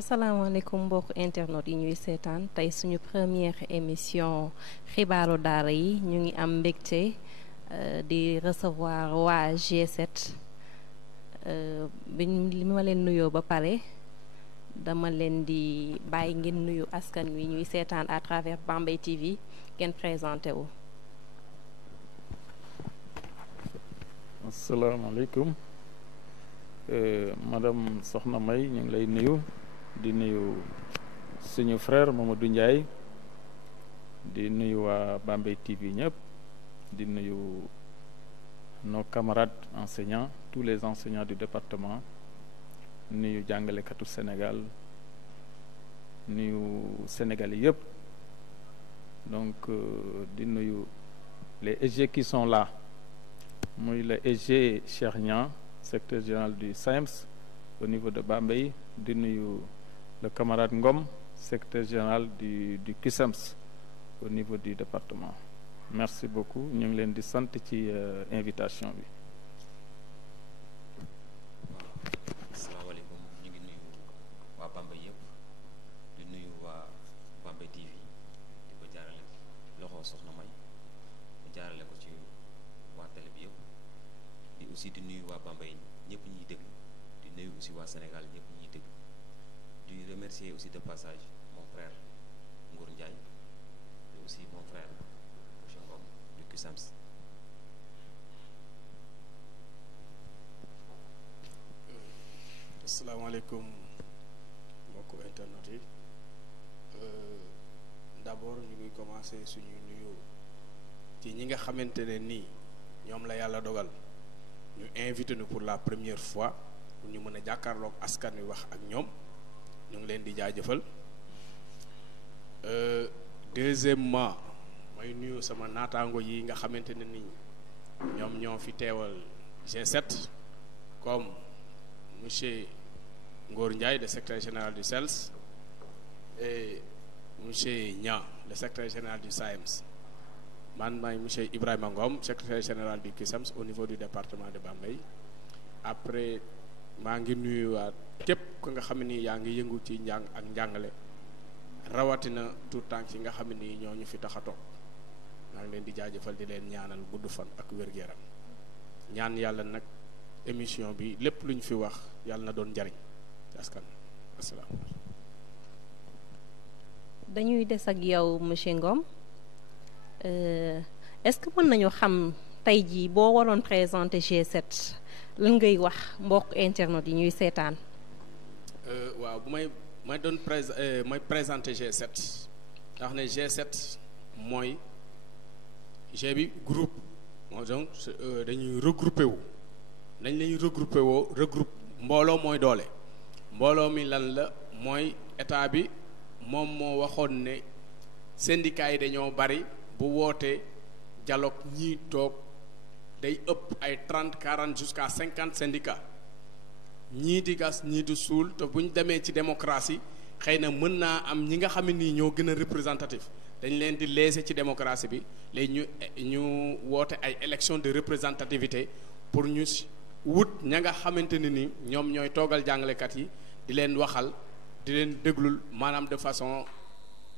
asalaamaaleykum mbokk internet yi ñuy seetaan tey suñu première émission xibaaru daara yi ñu ngi am mbégte di recevoir waa G7 bi li ma leen nuyoo ba pare dama leen di bàyyi ngeen nuyu askan wi ñuy seetaan à travers Bambey TV ngeen présenté wu. asalaamaaleykum madame Soxna May ñu ngi lay nuyu di nuyu suñu frère Mamadou Ndiaye di nuyu waa Bambey TV ñëpp di nuyu nos camarades enseignants tous les enseignants du département nuyu jàngalekatu Sénégal nuyu Sénégalais yëpp donc di nuyu les SG qui sont là muy le SG Cheikh Niang secrétaire général du SAEMS au niveau de Bambey di nuyu le camarade Ngom secrétaire général du CUSEMS au niveau du département merci beaucoup ñu ngi leen di sant ci invitation bi. asalaamaaleykum ñu ngi nuyu waa Bambey yëpp di nuyu waa Bambey TV di ko jaarale loxo Soxna May mu jaarale ko ci waa télé bi yëpp di aussi di nuyu waa Bambey ñëpp ñuy déglu di nuyu aussi waa Sénégal ñëpp ñuy déglu di remercier aussi de passage mon frère Ngour Ndiaye et aussi mon frère monsieur Ngom du CUSEMS. asalaamaaleykum mbokku internet yi d'abord ñu ngi commencé suñuy nuyu ci ñi nga xamante ne nii ñoom la yàlla dogal ñu invité nu pour la première fois pour ñu mën a jàkkaarloog askan wi wax ak ñoom ñu ngi leen di jaajëfal deuxièmement may nuyu sama naataango yi nga xamante ne nii ñoom ñoo fi teewal G7 comme monsieur Ngor Ndiaye le secrétaire général du CELS et monsieur Niang le secrétaire général du SAEMS man maay monsieur Ibrahima Ngom secrétaire général du CUSEMS au niveau du département de Bambey après maa ngi nuyuwaat képp ku nga xam ne yaa ngi yëngu ci njàng ak njàngale rawatina tout temps yi nga xam ne ñoo ñu fi tax a toog maa ngi leen di jaajëfal di leen ñaanal gudd fan ak wér-gu-yaram ñaan yàlla nag émission bi lépp lu ñu fi wax yàlla na doon njariñ askan asalaam. dañuy des ak yow monsieur Ngom est-ce que mën nañu xam tey jii boo waroon présenter G7 lan ngay wax mbokk internet yi ñuy seetaan. waaw bu may doon may présenter G7 ndax ne G7 mooy G bi groupe moo donc dañuy regroupé wu nañ lañuy regroupé woo regroupe mbooloo mooy doole mbooloo mi lan la mooy état bi moom moo waxoon ne syndicats yi dañoo bari bu wootee dialogue ñii toog day ëpp ay 30 40 jusqu'à 50 syndicats ñii di gas ñii di suul te bu ñu demee ci démocratie xëy na mën naa am ñi nga xam ne nii ñoo gën a représentatif dañ leen di léser ci démocratie bi léegi ñu woote ay élection de représentativité pour ñu wut ña nga xamante ne ni ñoom ñooy toogal jàngalekat yi di leen waxal di leen déglul maanaam de façon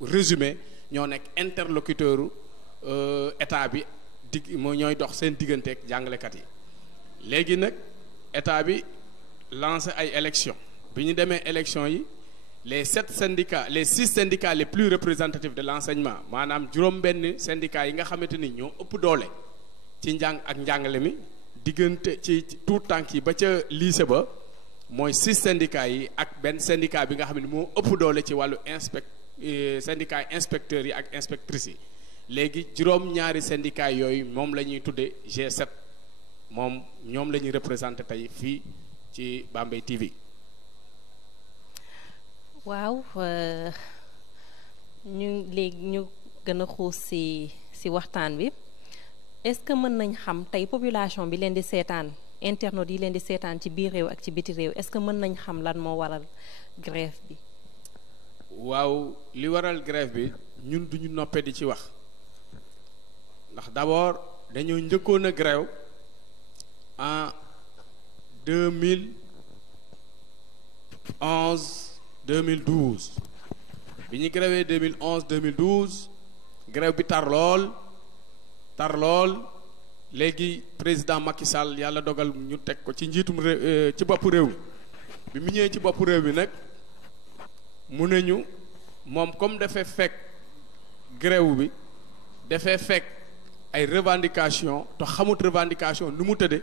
résumé ñoo nekk interlocuteur état bi moo ñooy dox seen digganteeg jàngalekat yi léegi nag état bi lancé ay élection bi ñu demee élection yi les 6 syndicats les plus représentatifs de l'enseignement maanaam juróom-benn syndicats yi nga xamante ni ñoo ëpp doole ci njàng ak njàngale mi diggante ci tout tànk yi ba ca lycée ba mooy 6 syndicats yi ak benn syndicat bi nga xam ne moo ëpp doole ci wàllu syndicat inspecteurs yi ak inspectrices yi léegi juróom-ñaari syndicats yooyu moom la ñuy tuddee G7 moom ñoom la ñuy représenté tey fii ci Bambey TV. waaw ñu gën a xuus ci waxtaan bi est-ce que mën nañ xam tey population bi leen di seetaan internautes yi leen di seetaan ci biir réew ak ci biti réew est-ce que mën nañ xam lan moo waral grève bi. waaw li waral grève bi ñun duñu noppee di ci wax ndax d'abord dañoo njëkkoon a grève en 2011 2012 bi ñu grévé 2011 2012 grève bi tar lool léegi président Macky Sall yàlla dogal ñu teg ko ci njiitum ci boppu réew mi bi mu ñëwee ci boppu réew mi nag mu ne ñu moom comme dafay fekk grève bi dafay fekk ay revendication te xamut revendication nu mu tëdde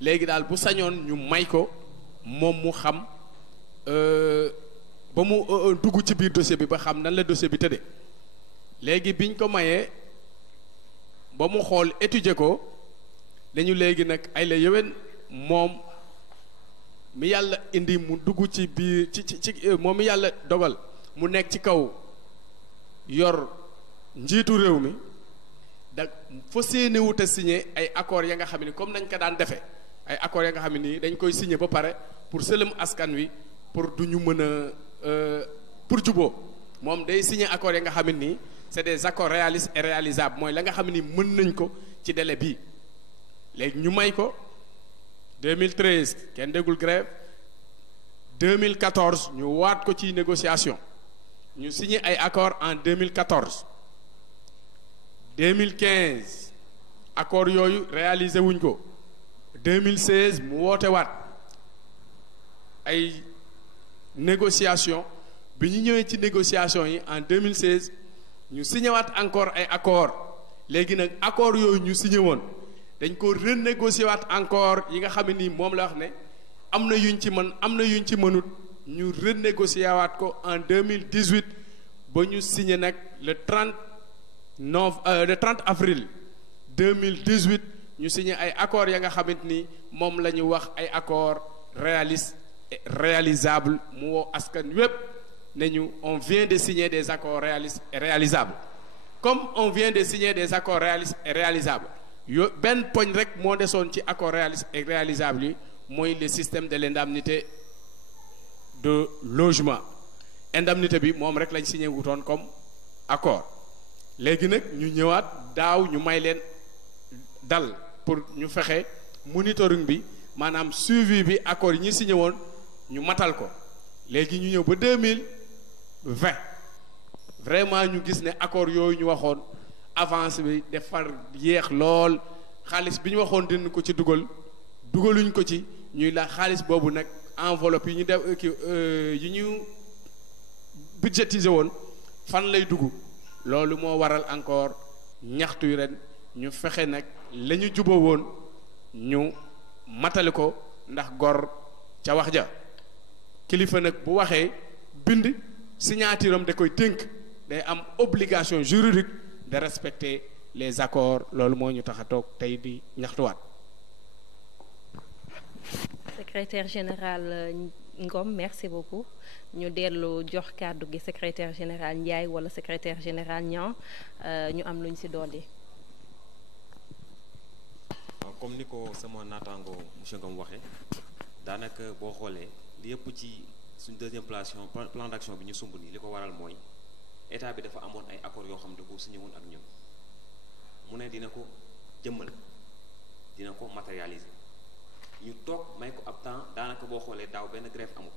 léegi daal bu sañoon ñu may ko moom mu xam ba mu dugg ci biir dossier bi ba xam nan la dossier bi tëdde léegi biñ ko mayee ba mu xool étudier ko dañu léegi nag ay la yéwén moom mi yàlla indi mu dugg ci biir ci moom mi yàlla dogal mu nekk ci kaw yor njiitu réew mi da fa séenewut a signé ay accords ya nga xam ni comme nañ ko daan defee ay accords ya nga xam ni dañ koy signé ba pare pour sëlëm askan wi pour du ñu mën a pour juboo moom day signé accords ya nga xam ni c'est des accords réalistes et réalisables mooy la nga xam ni mën nañ ko ci délai bii léegi ñu may ko 2013 kenn déggul grève 2014 ñu waat ko ci négociation ñu signé ay accords en 2014 2015 accords yooyu réalisé wuñ ko 2016 mu woote waat ay négociation bi ñu ñëwee ci négociation yi en 2016 ñu signé waat encore ay accords léegi nag accords yooyu ñu signé woon dañ ko renégocier waat encore yi nga xam ne nii moom la wax ne am na yuñ ci mën am na yuñ ci mënut ñu renégocier waat ko en 2018 ba ñu signé nag le 30 avril 2018 ñu signé ay accords ya nga xamante ni moom la ñu wax ay accords réalistes et réalisables mu woo askan wépp ne ñu on vient de signer des accords réalistes et réalisables comme on vient de signer des accords réalistes et réalisables benn poñ rek moo desoon ci accords réalistes et réalisables yi mooy le système de l'indemnité de logement indemnité bi moom rek lañ signé wutoon comme accord léegi nag ñu ñëwaat daaw ñu may leen dal pour ñu fexe monitoring bi maanaam suivi bi accord yi ñu signé woon ñu matal ko léegi ñu ñëw ba 2020 vraiment ñu gis ne accord yooyu ñu waxoon avance bi defar yéex lool xaalis bi ñu waxoon dinañ ko ci dugaluñ ko ci ñuy la xaalis boobu nag enveloppe yi ñu def yi ñu budgétisé woon fan lay dugg loolu moo waral encore ñaxtu yu ren ñu fexe nag la ñu juboo woon ñu matali ko ndax gor ca wax ja kilifa nag bu waxee bind signature am da koy tënk day am obligation juridique de respecter les accords loolu moo ñu tax a toog tey di ñaxtuwaat. secrétaire général Ngom merci beaucoup ñu dellu jox kàddu gi secrétaire général Ndiaye wala secrétaire général Niang ñu am luñ ci dolli. waaw comme ni ko sama naataango monsieur Ngom waxee daanaka boo xoolee li yëpp ci suñ deuxième plan d'action bi ñu sumb nii li ko waral mooy état bi dafa amoon ay accords yoo xam ne da ko signé woon ak ñun mu ne dina ko jëmmal dina ko matérialiser ñu toog may ko ab temps daanaka boo xoolee daaw benn grève amul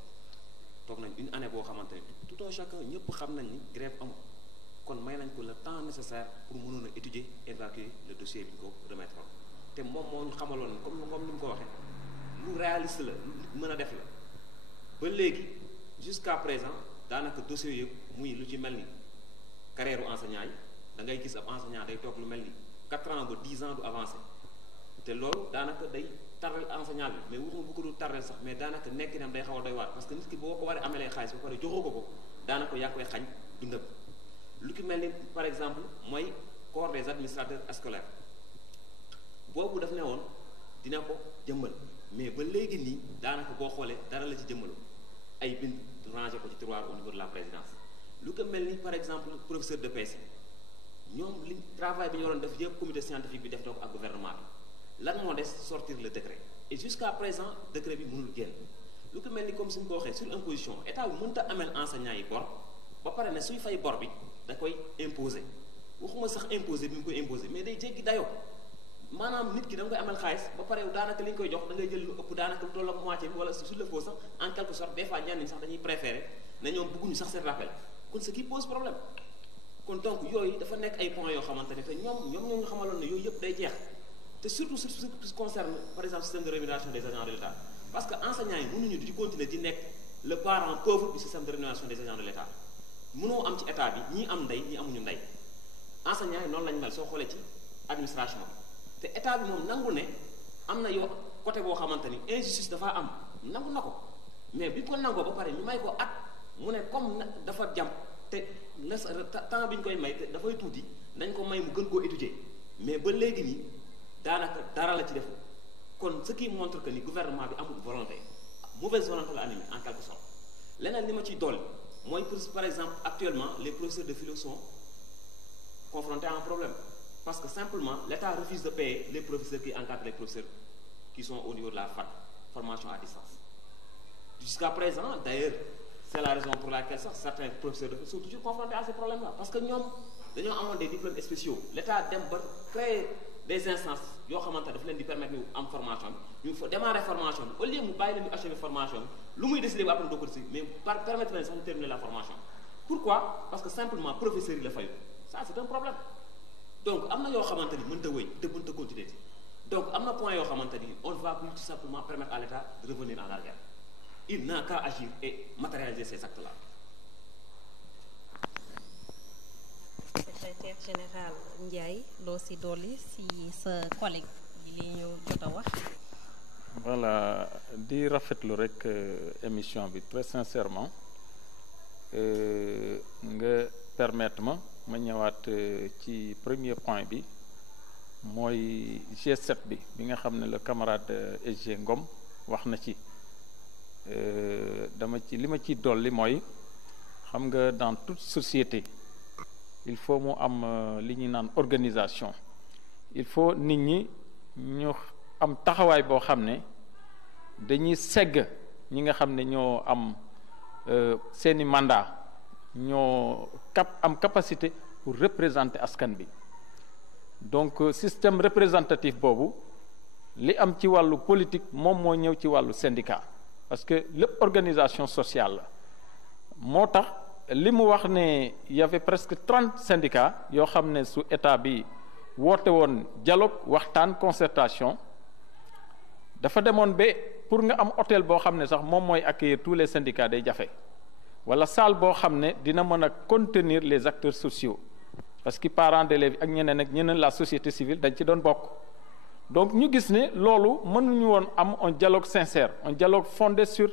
toog nañ une année boo xamante ne tout un chacun ñëpp xam nañ ni grève amul kon may nañ ko le temps nécessaire pour mënoon a étudier évacuer le dossier bi ñu ko remettre te moom moo ñu xamaloon comme ni mu ko waxee lu réaliste la lu mën a def la ba léegi jusqu'à présent daanaka dossier yëpp muy lu ci mel ni carrière enseignant yi da ngay gis ab enseignant day toog lu mel ni 4 ans ba 10 ans du avancé te loolu daanaka day tarrel enseignant bi mais waxuma bu ko du tarrel sax mais daanaka nekk nam day xaw a doy waar parce que nit ki boo ko waree amelee xaalis ba pare joxoo ko daanaka yaa koy xañ dundam lu ki mel ni par exemple mooy corps des administrateurs scolaires boobu daf ne woon dina ko jëmmal mais ba léegi nii daanaka boo xoolee dara la ci jëmmalu ay bind rangé ko ci tiroir au niveau de la présidence lu ko mel ni par exemple professeur de PC ñoom li travail bi ñu waroon def yëpp comité scientifique bi def na ko ak gouvernement bi lan moo des sortir le décret et jusqu'à présent décret bi mënul génn lu ko mel ni comme suñ ko waxee sur imposition état bi mënta amel enseignants yi bor ba pare ne suy fay bor bi da koy imposer waxuma sax imposer bi mu koy imposer mais day jéggi dayoo maanaam nit ki da nga koy amal xaalis ba pare daanaka li ñu koy jox da ngay jël lu ëpp daanaka lu toll ak moitié bi wala sur le faux sax en quelque sorte des fois ñenn ñi sax dañuy préférer ne ñoom bëgguñu sax seen rappel kon ce qui pose problème kon donc yooyu dafa nekk ay points yoo xamante ne te ñoom ñoo ñu xamaloon ne yooyu yëpp day jeex te surtout ce qui concerne par exemple système de rémunération des agents de l'État parce que enseignants yi mënuñu di continuer di nekk le parent pauvre du système de rémunération des agents de l'État mënoo am ci état bi ñii am ndey ñii amuñu ndey enseignants yi noonu lañ mel soo xoolee ci administration bi te état bi moom nangu ne am na yoo côté boo xamante ni injustice dafa am nangu na ko mais bi ko nangoo ba pare ñu may ko at mu ne comme dafa jàmm te la temps bi ñu koy may te dafay tuuti nañ ko may mu gën koo étudier mais ba léegi nii daanaka dara la ci def kon ce qui montre que ni gouvernement bi amul volonté mauvaise volonté la animé en quelque sorte leneen li ma ciy dolli mooy par exemple actuellement les professeurs de philo sont confrontés à un problème parce que simplement l'État refuse de payer les professeurs qui encadrent les professeurs qui sont au niveau de la formation à distance jusqu'à présent d'ailleurs c'est la raison pour laquelle certains professeurs sont toujours confrontés à ces problèmes-là parce que ñoom dañoo amoon des diplômes spéciaux l'État dem ba créer des instances yoo xamante daf leen di permettre ñu am formation bi ñu fa démarrer formation bi au lieu mu bàyyi leen ñu achever formation bi lu muy décider ba après doo ko décider mais permettre leen sax ñu terminer la formation pourquoi parce que simplement professeurs yi la fayu ça c'est un problème donc am na yoo xamante ni mënta wéy te mënta continuer donc am na point yoo xamante ni on ne va plus tout simplement permettre à l'État de revenir en arrière il n'a qu'à agir et matérialiser ces actes-là. Secrétaire général Ndiaye loo si dolli si sa collègue li ñu jot a wax. voilà di rafetlu rek émission bi très sincèrement nga permettre ma ñëwaat ci premier point bi mooy G7 bi nga xam ne le camarade SG Ngom wax na ci dama ci li ma ciy dolli mooy xam nga dans toute société il faut mu am li ñuy naan organisation il faut nit ñi ñu am taxawaay boo xam ne dañuy segg ñi nga xam ne ñoo am seeni mandat ñoo am capacité pour représenter askan bi donc système représentatif boobu li am ci wàllu politique moom moo ñëw ci wàllu syndicat parce que lépp organisation sociale la moo tax li mu wax ne y avait presque 30 syndicats yoo xam ne su état bi woote woon dialogue waxtaan concertation dafa demoon ba pour nga am hôtel boo xam ne sax moom mooy accueillir tous les syndicats day jafe wala salle boo xam ne dina mën a contenir les acteurs sociaux parce que parents d'élèves ak ñeneen la société civile dañ ci doon bokk donc ñu gis ne loolu mënuñu woon am un dialogue sincère un dialogue fondé sur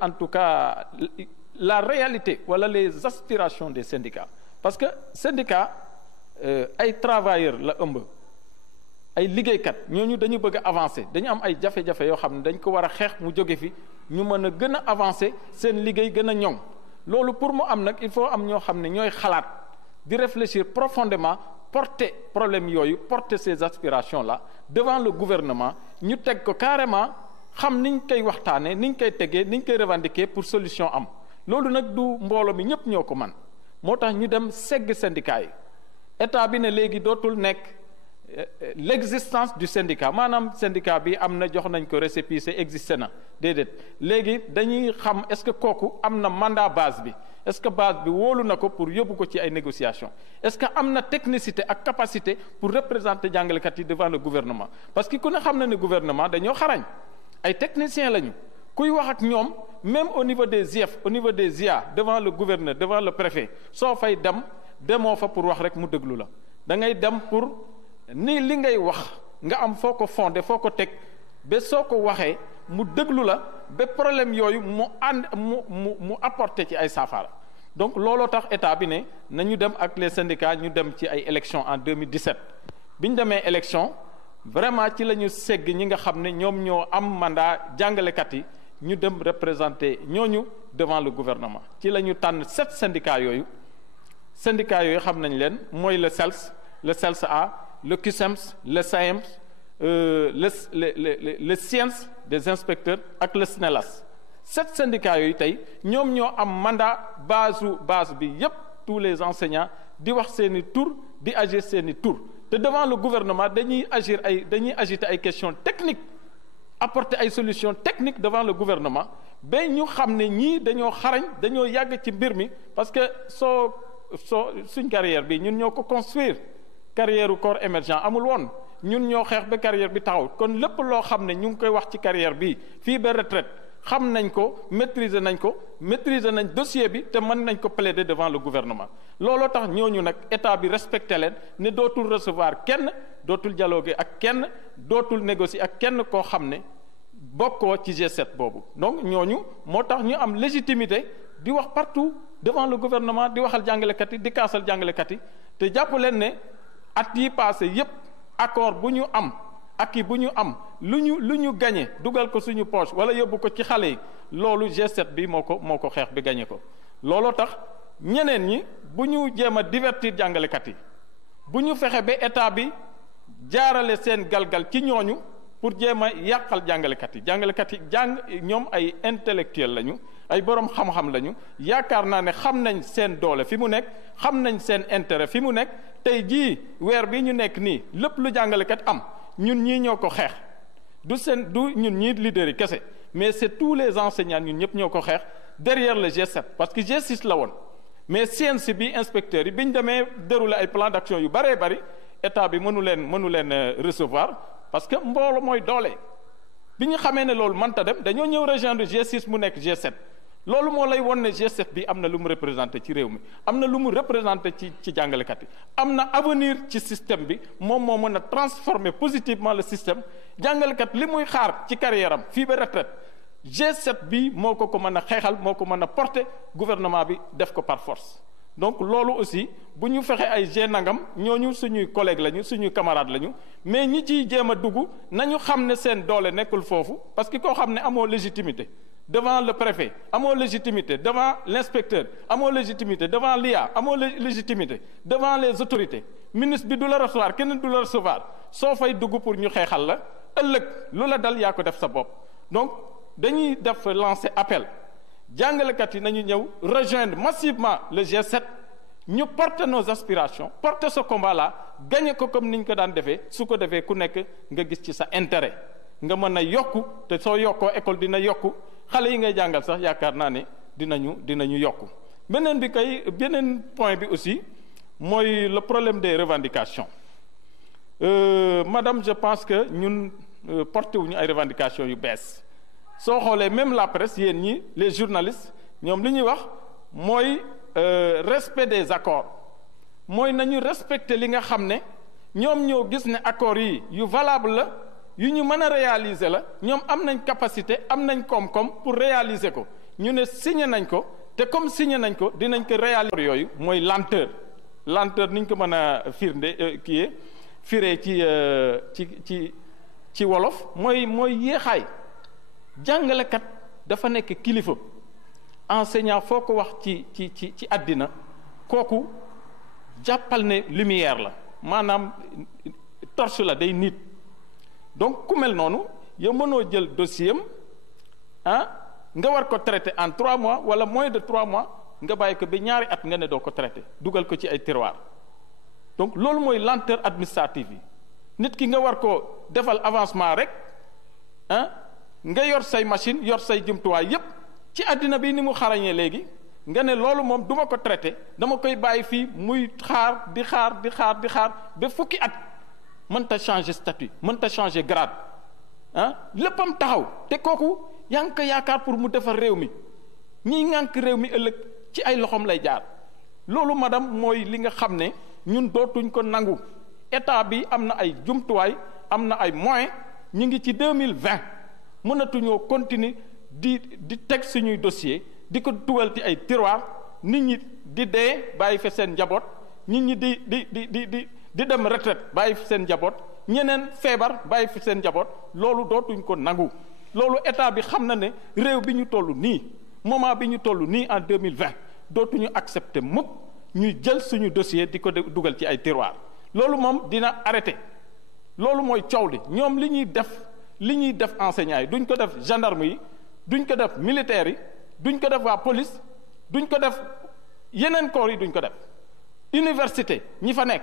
en tout cas la réalité wala les aspirations des syndicats parce que syndicat ay travailleurs la ëmb ay liggéeykat ñooñu dañu bëgg a avancer dañu am ay jafe-jafe yoo xam ne dañ ko war a xeex mu jóge fi ñu mën a gën a avancer seen liggéey gën a ñoŋ loolu pour mu am nag il faut am ñoo xam ne ñooy xalaat di réfléchir profondément porter problème yooyu porter ces aspirations là devant le gouvernement ñu teg ko carrément xam niñ koy waxtaanee niñ koy tegee niñ koy revendiquer pour solution am loolu nag du mbooloo mi ñëpp ñoo ko man moo tax ñu dem segg syndicat yi état bi ne léegi dootul nekk l'existence du syndicat maanaam syndicat bi am na jox nañ ko récépissé existé na déedéet léegi dañuy xam est-ce que kooku am na mandat base bi est-ce que base bi wóolu na ko pour yóbbu ko ci ay négociations est-ce que am na technicité ak capacité pour représenter jàngalekat yi devant le gouvernement parce que ku ne xam na ne gouvernement dañoo xarañ ay techniciens lañu kuy wax ak ñoom même au niveau des IEF au niveau des IA devant le gouverneur devant le préfet soo fay demoo fa pour wax rek mu déglu la da ngay dem pour ni li ngay wax nga am foo ko fondé foo ko teg ba soo ko waxee mu déglu la ba problème yooyu mu apporté ci ay saafara donc looloo tax état bi ne nañu dem ak les syndicats ñu dem ci ay élections en 2017 bi ñu demee élection vraiment ci la ñu segg ñi nga xam ne ñoom ñoo am mandat jàngalekat yi ñu dem représenter ñooñu devant le gouvernement ci la ñu tànn 7 syndicats yooyu xam nañ leen mooy le CELS A le CUSEMS le SAEMS le SIENS des inspecteurs ak le SNELAS 7 syndicats yooyu tey ñoom ñoo am mandat base bi yépp tous les enseignants di wax seeni tur di agir seeni tur te devant le gouvernement dañuy agiter ay questions techniques apporter ay solutions techniques devant le gouvernement ba ñu xam ne ñii dañoo xarañ dañoo yàgg ci mbir mi parce que suñ carrière bi ñun ñoo ko construire carrière u corps émergent amul woon ñun ñoo xeex ba carrière bi taxaw kon lépp loo xam ne ñu ngi koy wax ci carrière bi fii ba retraite xam nañ ko maîtriser nañ dossier bi te mën nañ ko plaider devant le gouvernement looloo tax ñooñu nag état bi respecté leen ne dootul recevoir kenn dootul dialoguer ak kenn dootul négocier ak kenn koo xam ne bokkoo ci G7 boobu donc ñooñu moo tax ñu am légitimité di wax partout devant le gouvernement di waxal jàngalekat yi di kaasal jàngalekat yi te jàpp leen ne at yi passé yépp accord bu ñu am ak bu ñu am lu ñu gagné dugal ko suñu poche wala yóbbu ko ci xale yi loolu G7 bi moo ko xeex bi gagné ko looloo tax ñeneen ñi bu ñu jéem a divertir jàngalekat yi bu ñu fexe ba état bi jaarale seen galgal ci ñooñu pour jéem a yàqal jàngalekat yi ñoom ay intellectuel lañu ay borom xam-xam lañu yaakaar naa ne xam nañ seen doole fi mu nekk xam nañ seen intérêt fi mu nekk tey jii weer bi ñu nekk nii lépp lu jàngalekat am ñun ñii ñoo ko xeex du ñun ñii leaders yi kese mais c'est tous les enseignants ñun ñëpp ñoo ko xeex derrière le G7 parce que G6 la woon mais CNC bi inspecteurs yi bi ñu demee dérouler ay plan d'action yu bëree bëri état bi mënu leen recevoir parce que mbooloo mooy doole bi ñu xamee ne loolu mënta dem dañoo ñëw rejoindre G6 mu nekk G7 loolu moo lay won ne G7 bi am na lu mu représenté ci réew mi am na lu mu représenté ci jàngalekat yi am na avenir ci système bi moom moo mën a transformer positivement le système jàngalekat li muy xaar ci carrière am fii ba retraite G7 bi moo ko mën a xeexal moo ko mën a porter gouvernement bi def ko par force donc loolu aussi bu ñu fexe ay G nangam ñooñu suñuy collègues lañu suñuy camarades lañu mais ñi ciy jéem a dugg nañu xam ne seen doole nekkul foofu parce que koo xam ne amoo légitimité devant le préfet amoo légitimité devant l'inspecteur amoo légitimité devant l'IA amoo légitimité devant les autorités ministre bi du la recevoir kenn du la recevoir soo fay dugg pour ñu xeexal la ëllëg lu la dal yaa ko def sa bopp donc dañuy def lancer appel jàngalekat yi nañu ñëw rejoindre massivement le G7 ñu porter nos aspirations porter ce combat là gagner ko comme niñ ko daan defee su ko defee ku nekk nga gis ci sa intérêt nga mën a yokku te soo yokkoo école dina yokku xale yi ngay jàngal sax yaakaar naa ne dinañu yokku beneen point bi aussi mooy le problème des revendications madame je pense que ñun porté wuñu ay revendications yu bees soo xoolee même la presse yéen ñi les journalistes ñoom li ñuy wax mooy respect des accords mooy nañu respecter li nga xam ne ñoom ñoo gis ne accords yi yu valable la yu ñu mën a réaliser la ñoom am nañ capacité am nañ koom-koom pour réaliser ko ñu ne signé nañ ko te comme signé nañ ko dinañ ko réaliser yooyu mooy lenteur ni ñu ko mën a firee ci wolof mooy yéexaay jàngalekat dafa nekk kilifa enseignant foo ko wax ci àddina kooku jàppal ne lumière la maanaam torche la day nit donc ku mel noonu yow mënoo jël dossier am nga war ko traiter en 3 mois wala moins de 3 mois nga bàyyi ko ba ñaari at nga ne doo ko traiter dugal ko ci ay tiroir donc loolu mooy lenteur administrative yi nit ki nga war ko defal avancement rek nga yor say machine yor say jumtuwaay yépp ci àddina bi ni mu xarañee léegi nga ne loolu moom duma ko traiter dama koy bàyyi fii muy xaar di xaar ba fukki at mënta changer statut mënta changer grade léppam taxaw te kooku yaa ngi ko yaakaar pour mu defar réew mi ñiy ŋànk réew mi ëllëg ci ay loxoom lay jaar loolu madame mooy li nga xam ne ñun dootuñ ko nangu état bi am na ay jumtuwaay am na ay moyens ñu ngi ci 2020 mënatuñoo continuer di teg suñuy dossier di ko dugal ci ay tiroir nit ñi di dee bàyyi fa seen njaboot nit ñi di dem retraite bàyyi fi seen njaboot ñeneen feebar bàyyi fi seen njaboot loolu dootuñ ko nangu loolu état bi xam na ne réew bi ñu toll nii moment bi ñu toll nii en 2020 dootuñu accepter mukk ñuy jël suñu dossier di ko dugal ci ay tiroir loolu moom dina arrêter loolu mooy coow li ñoom li ñuy def enseignants yi duñ ko def gendarme yi duñ ko def militaires yi duñ ko def waa police duñ ko def yeneen corps yi duñ ko def université ñi fa nekk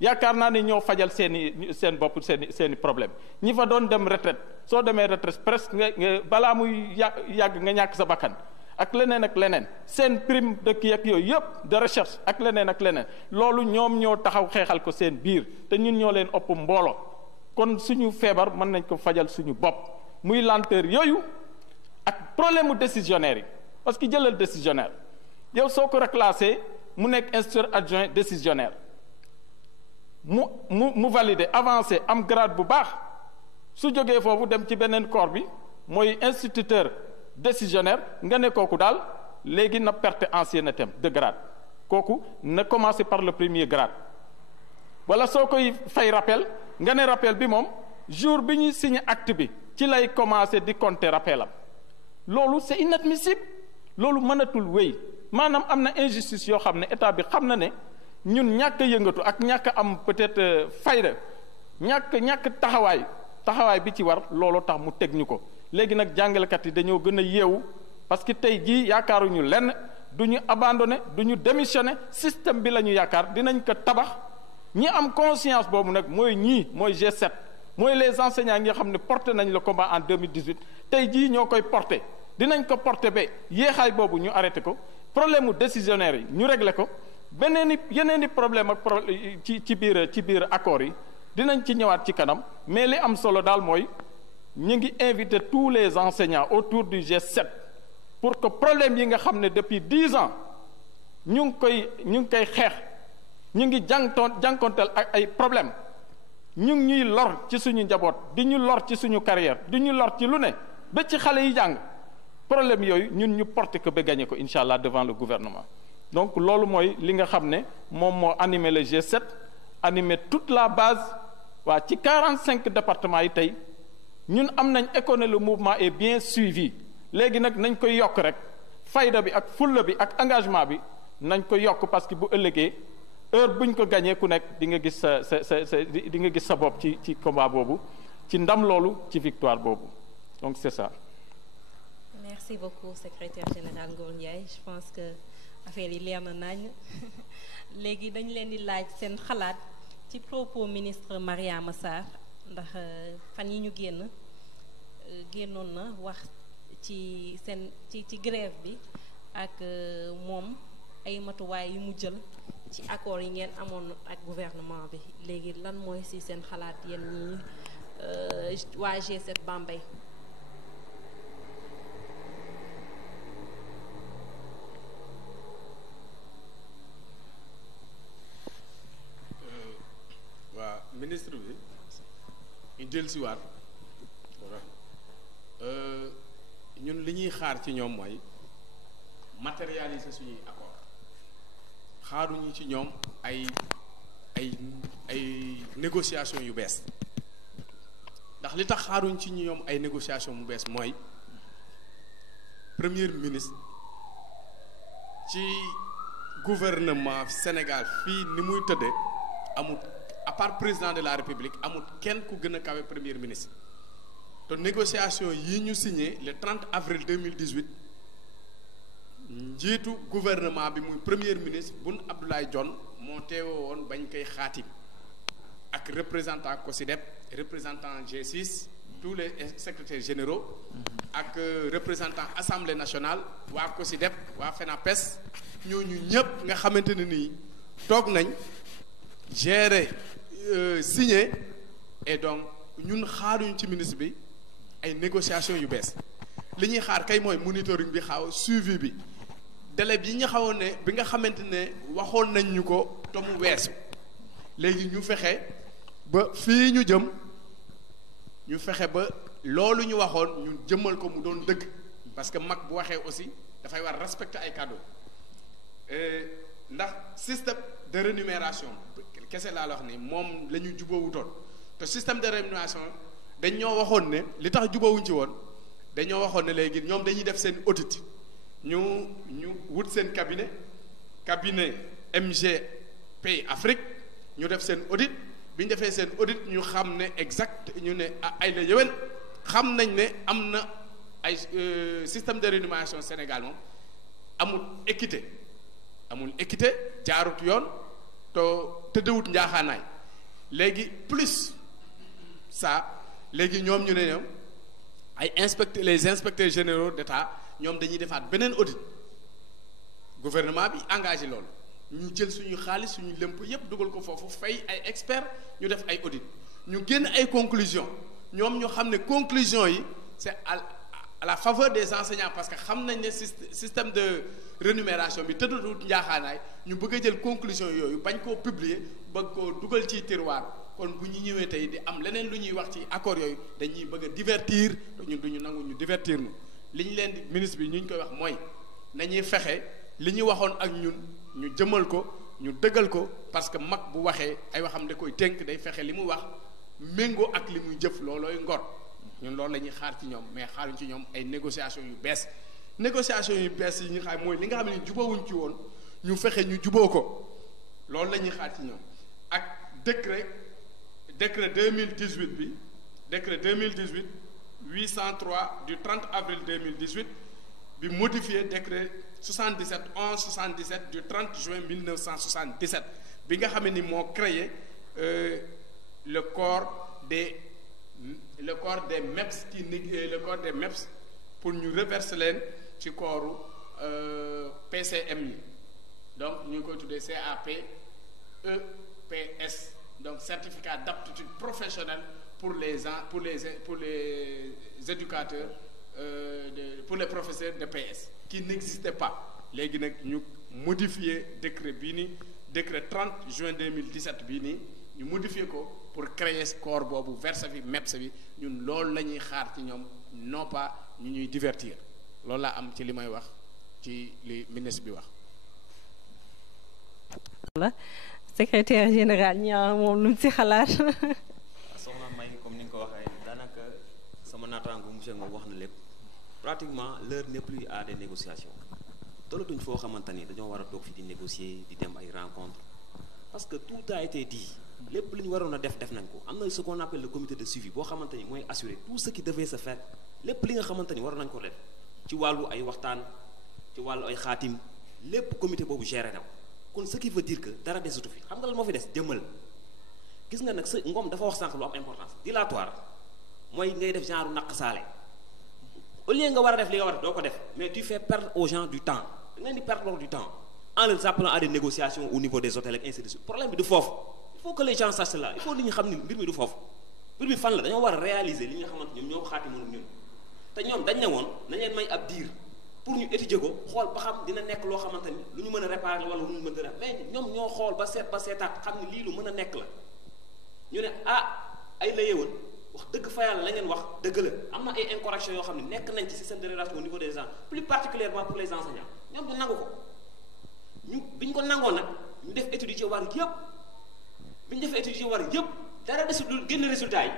yaakaar naa ne ñoo fajal seen bopp seeni problème ñi fa doon dem retraite soo demee retraite presque nga balaa muy yàgg nga ñàkk sa bakkan ak leneen ak leneen seen prime de kii ak yooyu yëpp de recherche ak leneen ak leneen loolu ñoom ñoo taxaw xeexal ko seen biir te ñun ñoo leen ëpp mbooloo kon suñu feebar mën nañ ko fajal suñu bopp muy lenteur yooyu ak problème mu décisionnaire yi parce que jëlal décisionnaire yow soo ko reclassé mu nekk instituteur adjoint décisionnaire mu validé avancé am grade bu baax su jógee foofu dem ci beneen corps bi mooy instituteur décisionnaire nga ne kooku daal léegi na perte ancienneté de grade kooku na commencer par le premier grade wala soo koy fay rappel nga ne rappel bi moom jour bi ñuy signé acte bi ci lay commencer di compter rappelam loolu c'est inadmissible loolu mënatul wéy maanaam am na injustice yoo xam ne état bi xam na ne ñun ñàkk a yëngatu ak ñàkk a am peut-être fayda ñàkk taxawaay bi ci war loolu tax mu teg ñu ko léegi nag jàngalekat yi dañoo gën a yeewu parce que tey jii yaakaaruñu lenn du ñu abandonné du ñu démissionné système bi la ñu yaakaar dinañ ko tabax ñi am conscience boobu nag mooy mooy G7 mooy les enseignants yi nga xam ne porté nañ le combat en 2018 tey jii ñoo koy porté dinañ ko porté ba yéexaay boobu ñu arrêté ko problème mu décisionnaire yi ñu réglé ko yeneen i problème ak ci biir accords yi dinañ ci ñëwaat ci kanam mais li am solo daal mooy ñu ngi invité tous les enseignants autour du G7 pour que problème yi nga xam ne depuis 10 ans ñu ngi koy xeex ñu ngi jànkonteel ak ay problème ñu ngi ñuy lor ci suñu njaboot di ñu lor ci suñu carrière di ñu lor ci lu ne ba ci xale yi jàng problème yooyu ñun ñu porté ko ba gagné ko incha allah devant le gouvernement donc loolu mooy li nga xam ne moom moo animé le G7 animé toute la base waa ci 45 départements yi tey ñun am nañ école le mouvement est bien suivi léegi nag nañ koy yokk rek fayda bi ak fulla bi ak engagement bi nañ ko yokk parce que bu ëllëgee heure buñ ko gagné ku nekk di nga gis di nga gis sa bopp ci combat boobu ci ndam loolu ci victoire boobu donc c'est ça. Merci beaucoup secrétaire général Ngor Ndiaye je pense que affaire yi leer na nañ léegi dañ leen di laaj seen xalaat ci propos ministre Mariama Sarr ndax fan yi ñu génnoon na wax ci grève bi ak moom ay matuwaay yu mu jël ci accord yi ngeen amoon ak gouvernement bi léegi lan mooy ci seen xalaat yéen ñi waa G7 Bambey. ministre bi ñu dellusiwaat ñun li ñuy xaar ci ñoom mooy matérialiser suñuy accord xaaruñu ci ñoom ay négociation yu bees ndax li tax xaaruñ ci ñoom ay négociation mu bees mooy premier ministre ci gouvernement Sénégal fii ni muy tëddee amul à part président de la République amul kenn ku gën a kawe premier ministre te négociation yi ñu signé le 30 avril 2018 njiitu gouvernement bi muy premier ministre Boun Abdallah Dionne moo teewoo woon bañ koy xaatim ak représentant COSYDEP représentant G6 tous les secrétaires généraux ak représentant Assemblée nationale waa COSYDEP waa FENAPES ñooñu ñëpp nga xamante ne nii toog nañ gérer signé et donc ñun xaaruñ ci ministre bi ay négociations yu bees li ñuy xaar kay mooy monitoring bi suivi bi délai bi ñu xawoon ne bi nga xamante ne waxoon nañ ñu ko te mu weesu léegi ñu fexe ba fii ñu jëm ñu fexe ba loolu ñu waxoon ñu jëmmal ko mu doon dëgg parce que mag bu waxee aussi dafay war respecter ay cadeau ndax système de rémunération kese laa la wax ni moom la ñu jubóowutoon te système de rémunération dañ ñoo waxoon ne li tax jubóowuñ ci woon dañoo waxoon ne léegi ñoom dañuy def seen audit ñu wut seen cabinet MGP Afrique ñu def seen audit bi ñu defee seen audit ñu xam ne exact ñu ne ay la yëwen xam nañ ne am na ay système de rémunération Sénégal moom amul équité jaarut yoon tëddewut njaaxaanaay léegi plus ça léegi ñoom ñu ne ñoom ay les inspecteurs généraux d'État ñoom dañuy defaat beneen audit gouvernement bi engagé loolu ñu jël suñu xaalis suñu lémp yépp dugal ko foofu fay ay experts ñu def ay audit ñu génn ay conclusions ñoom ñu xam ne conclusions yi c'est à la faveur des enseignants parce que xam nañ ne système de rémunération bi tëddut njaaxaanaay ñu bëgg a jël conclusion yooyu bañ koo publier bëgg koo dugal ci tiroir kon bu ñu ñëwee tey di am leneen lu ñuy wax ci accord yooyu dañuy bëgg a divertir ñun duñu nangu ñu divertir nu li ñu leen di ministre bi ñu koy wax mooy nañuy fexe li ñu waxoon ak ñun ñu jëmal ko ñu dëggal ko parce que mag bu waxee ay waxam da koy tënk day fexe li mu wax méngoo ak li muy jëf loolooy ngor ñun loolu la ñuy xaar ci ñoom mais xaaruñ ci ñoom ay négociations yu bees yi ñu xam mooy li nga xam ne jubóowuñ ci woon ñu fexe ñu jubóo ko loolu la ñuy xaar ci ñoom ak décret 2018 bi décret 2018 803 du 30 avril 2018 bi modifié décret 77 du 30 juin 1977 bi nga xam ni moo créé le corps des MEPS pour ñu reverser leen ci corps PCM yi donc ñu ngi koy tuddee CAP EPS donc certificat d'aptitude professionnelle pour les éducateurs pour les professeurs de PS qui n'existait pas léegi nag ñu modifier décret bii nii décret 30 juin 2017 bii nii ñu modifier ko pour créer corps boobu verser fi MEPS bi ñun loolu la ñuy xaar ci ñoom non pas ñu ñuy divertir loolu laa am ci li may wax ci li ministre bi wax. la secrétaire général ñaa moom lu mu ci xalaat. soxna May comme ni nga ko waxee daanaka sama naataango monsieur Ngom wax na lépp pratiquement l'heure n'est plus à des négociations tollatuñ foo xamante ni dañoo war a toog fi di négocier di dem ay rencontres parce que tout a été dit lépp li ñu waroon a def nañ ko am na ce qu'on appelle le comité de suivi boo xamante ni mooy assurer tout ce qui devait se faire lépp li nga xamante ni waroon nañ ko def ci wàllu ay waxtaan ci wàllu ay xaatim lépp comité boobu géré na kon ce qui veut dire que dara desatu fi xam nga lan moo fi des jëmmal gis nga nag sa Ngom dafa wax sànq lu am importance dilatoire mooy ngay def genre naq saale au lieu nga war a def li nga war a def doo ko def mais tu fais perdre aux gens du temps da ngeen di perdre du temps en les appelant à des négociations au niveau des hôtels ak ainsi de suite problème bi du foofu il faut que les gens sachent cela il faut nit ñi xam ni mbir mi du foofu mbir mi fan la dañoo war a réaliser li nga xamante ñoom ñoo ko xaati mënu ñun te ñoom dañ ne woon nañ leen may ab diir pour ñu étudier ko xool ba xam dina nekk loo xamante ni lu ñu mën a réparer wala lu ñu mën a def mais ñoom ñoo xool ba seetaat xam ni lii lu mën a nekk la ñu ne ay la yeewoon wax dëgg fa yàlla la ngeen wax dëgg la am na ay incorrections yoo xam ne nekk nañ ci système de relation au niveau des gens plus particulièrement pour les enseignants ñoom ñu nangu ko bi ñu ko nangoo nag ñu def études yi ci war yëpp bi ñu defee études yi ci war yëpp dara desul lu génn résultat yi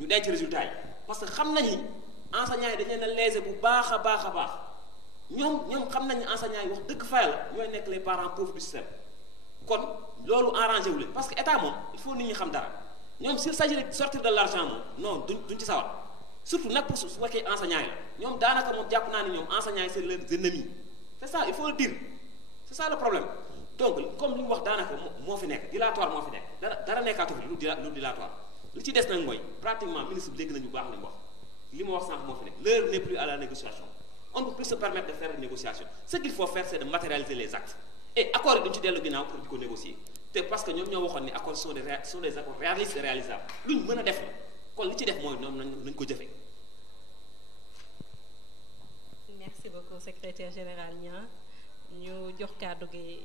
ñu denc résultat yi parce que xam nañ ni enseignants yi dañ leen a léser bu baax a baax a baax ñoom xam nañ ni enseignants yi wax dëgg fa yàlla ñooy nekk les parents pauvres du système kon loolu arrangé wu leen parce que état moom il faut nit ñi xam dara ñoom s'il s'agit de sortir de l'argent moom non duñ ci sawar surtout nag pour su fekkee enseignants yi la ñoom daanaka moom jàpp naa ni ñoom enseignants yi c'est leurs ennemis c'est ça il faut le dire c'est ça le problème donc comme li mu wax daanaka moo fi nekk dilatoire moo fi nekk dara nekkaatu fi lu dilatoire li ci des nag mooy pratiquement ministre bi dégg nañu bu baax li mu wax sànq moo fi nekk l'heure n'est plus à la négociation on ne peut plus se permettre de faire une négociation ce qu'il faut faire c'est de matérialiser les actes et accords yi duñ ci dellu ginnaaw pour di ko négocier te parce que ñoom ñoo waxoon ni accords sont des accords réalistes et réalisables luñ mën a def la kon li ci def mooy ñoom nañ ko jëfee. merci beaucoup secrétaire général Niang ñu jox kàddu gi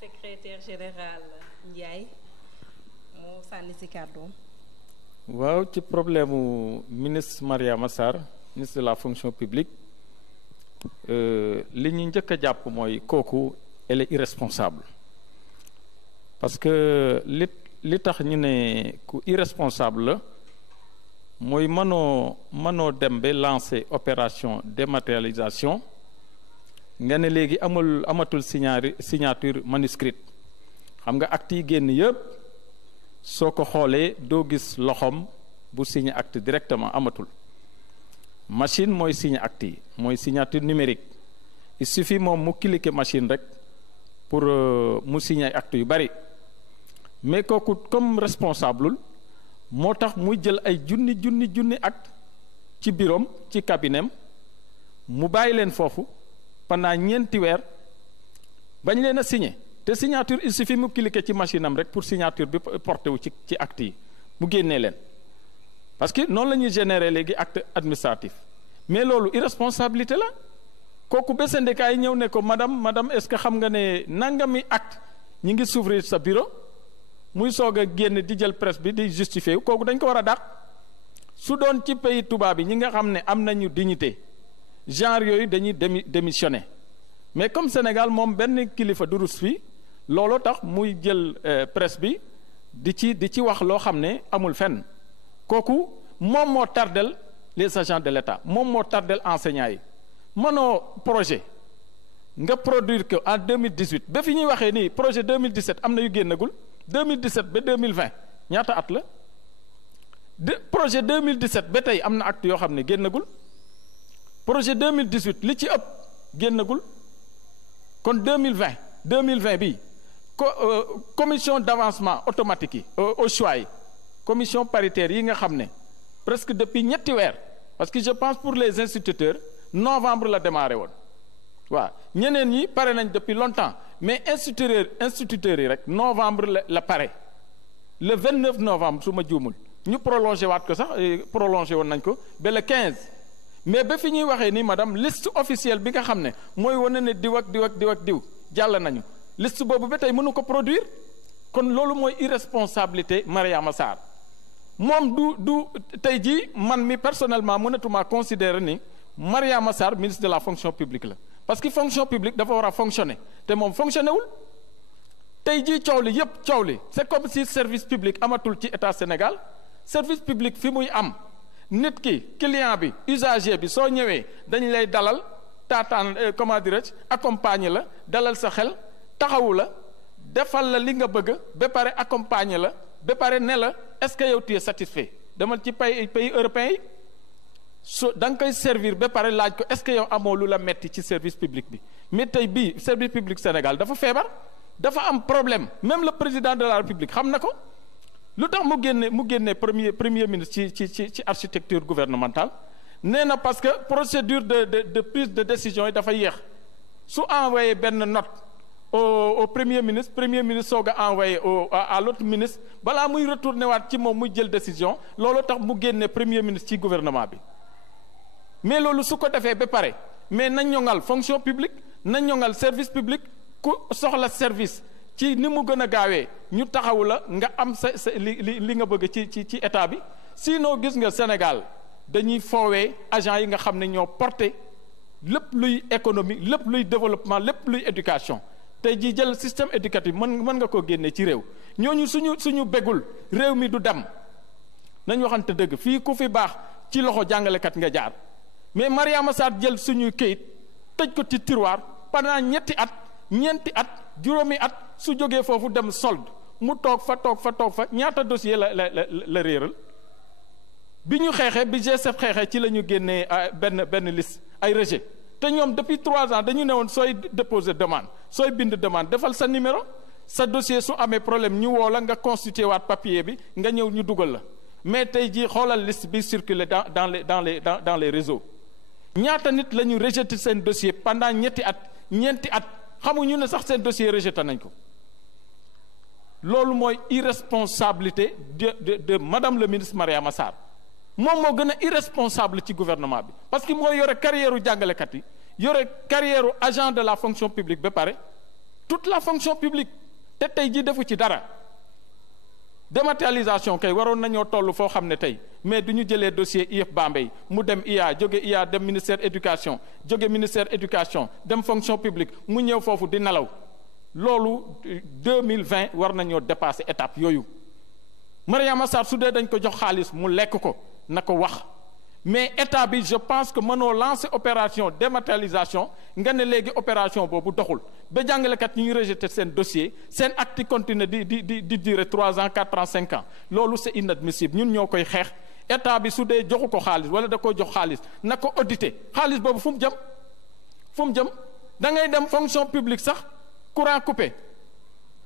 secrétaire général Ndiaye moo sànni ci kàddoom. waaw ci problème mu ministre Mariama Sarr ministre de la fonction publique li ñu njëkk a jàpp mooy kooku elle est irresponsable parce que li tax ñu ne ku irresponsable la mooy mënoo dem ba lancer opération dématérialisation nga ne léegi amatul signature manuscrite xam nga acte yi génn yëpp soo ko xoolee doo gis loxoom bu signé acte directement amatul machine mooy signé acte yi mooy signature numérique il suffit moom mu cliquer machine rek pour mu signé acte yu bari mais kooku comme responsable moo tax muy jël ay junni acte ci biroom ci cabinetam mu bàyyi leen foofu pendant 4 weer bañ leen a signé te signature il suffit mu cliquer ci machine am rek pour signature bi porté wu ci acte yi mu génnee leen parce que noonu la ñuy générer léegi acte administratif mais loolu irresponsabilité la kooku ba syndicat yi ñëw ne ko madame est-ce que xam nga ne nangami acte ñi ngi s'ouvrir sa bureau muy soog a génn di jël presse bi di justifier kooku dañ ko war a dàq su doon ci pays tubaab yi ñi nga xam ne am nañu dignité genre yooyu dañuy démissionner mais comme Sénégal moom benn kilifa du rus fii looloo tax muy jël presse bi di ci wax loo xam ne amul fenn kooku moom moo tardel les agents de l'État moom moo tardel enseignants yi mënoo projet nga produire que en 2018 ba fi ñuy waxee nii projet 2017 am na yu génnagul 2017 ba 2020 ñaata at la projet 2017 ba tey am na acte yoo xam ne génnagul projet 2018 li ci ëpp génnagul kon 2020 bi commission d'avancement automatique yi au choix yi commission paritaire yi nga xam ne presque depuis ñetti weer parce que je pense pour les instituteurs novembre la démarré woon waaw ñeneen ñi pare nañ depuis longtemps mais instituteurs yi rek novembre la pare le 29 novembre su ma juumul ñu prolongé waat ko sax prolongé woon nañ ko ba le 15 mais ba fi ñuy waxee ni madame liste officielle bi nga xam ne mooy wane ne diw ak diw jàll nañu liste boobu ba tey mënu ko produire kon loolu mooy irresponsabilité Mariama Sarr moom du tey jii man mi personnellement mënatuma considérer ni Mariama Sarr ministre de la fonction publique la parce que fonction publique dafa war a fonctionner te moom fonctionné wul tey jii coow li c'est comme si service public amatul ci état Sénégal service public fi muy am nit ki client bi usager bi soo ñëwee dañ lay dalal taataan comment dirais-je accompagner la dalal sa xel taxawu la defal la li nga bëgg ba pare accompagner la ba pare ne la est-ce que yow tu es satisfait demal ci pays européens yi da nga koy servir ba pare laaj ko est-ce que yow amoo lu la metti ci service public bi mais tey bii service public Sénégal dafa feebar dafa am problème même le président de la République xam na ko lu tax mu génne premier ministre ci architecture gouvernementale nee na parce que procédure de prise de décision yi dafa yéex su envoyé benn note au premier ministre soog a envoyé à l'autre ministre balaa muy retourné waat ci moom muy jël décision loolu tax mu génne premier ministre ci gouvernement bi mais loolu su ko defee ba pare mais na ñoŋal fonction publique na ñoŋal service public ku soxla service ci ni mu gën a gaawee ñu taxawu la nga am sa li nga bëgg ci état bi sinon gis nga Sénégal dañuy foowee agents yi nga xam ne ñoo porté lépp luy économie lépp luy développement lépp luy éducation tey jii jël système éducatif mën nga koo génne ci réew ñooñu suñu bégul réew mi du dem nañ waxante dëgg fii ku fi baax ci loxo jàngalekat nga jaar mais Mariama Sarr jël suñuy këyit tëj ko ci tiroir pendant ñeenti at juróomi at su jógee foofu dem solde mu toog fa ñaata dossier la réeral bi ñu xeexee bi G7 xeexee ci la ñu génnee benn liste ay rejet te ñoom depuis 3 ans dañu ne woon sooy déposer demande sooy bind demande defal sa numéro sa dossier su amee problème ñu woo la nga constitué waat papier bi nga ñëw ñu dugal la mais tey jii xoolal liste bi circuler dans les réseaux ñaata nit la ñu rejeté seen dossier pendant ñeenti at xamuñu ne sax seen dossier rejeté nañ ko loolu mooy irresponsabilité de madame le ministre Mariama Sarr moom moo gën a irresponsable ci gouvernement bi parce que mooy yore carrière u jàngalekat yi yore carrière u agent de la fonction publique ba pare toute la fonction publique te tey ji defu ci dara dématérialisation kay waroon nañoo toll foo xam ne tey mais du ñu jëlee dossier IEF Bambey mu dem IA jóge IA dem ministère éducation jóge ministère éducation dem fonction publique mu ñëw foofu di nelaw loolu 2020 war nañoo dépasser étape yooyu Mariama Sarr su dee dañ ko jox xaalis mu lekk ko na ko wax mais état bi je pense que mënoo lancer opération dématérialisation nga ne léegi opération boobu doxul ba jàngalekat ñi ñu rejeté seen dossier seen acte continue di durer 3 ans 4 ans 5 ans loolu c'est inadmissible ñun ñoo koy xeex état bi su dee joxu ko xaalis wala da ko jox xaalis na ko auditer xaalis boobu fu mu jëm da ngay dem fonction publique sax courant coupé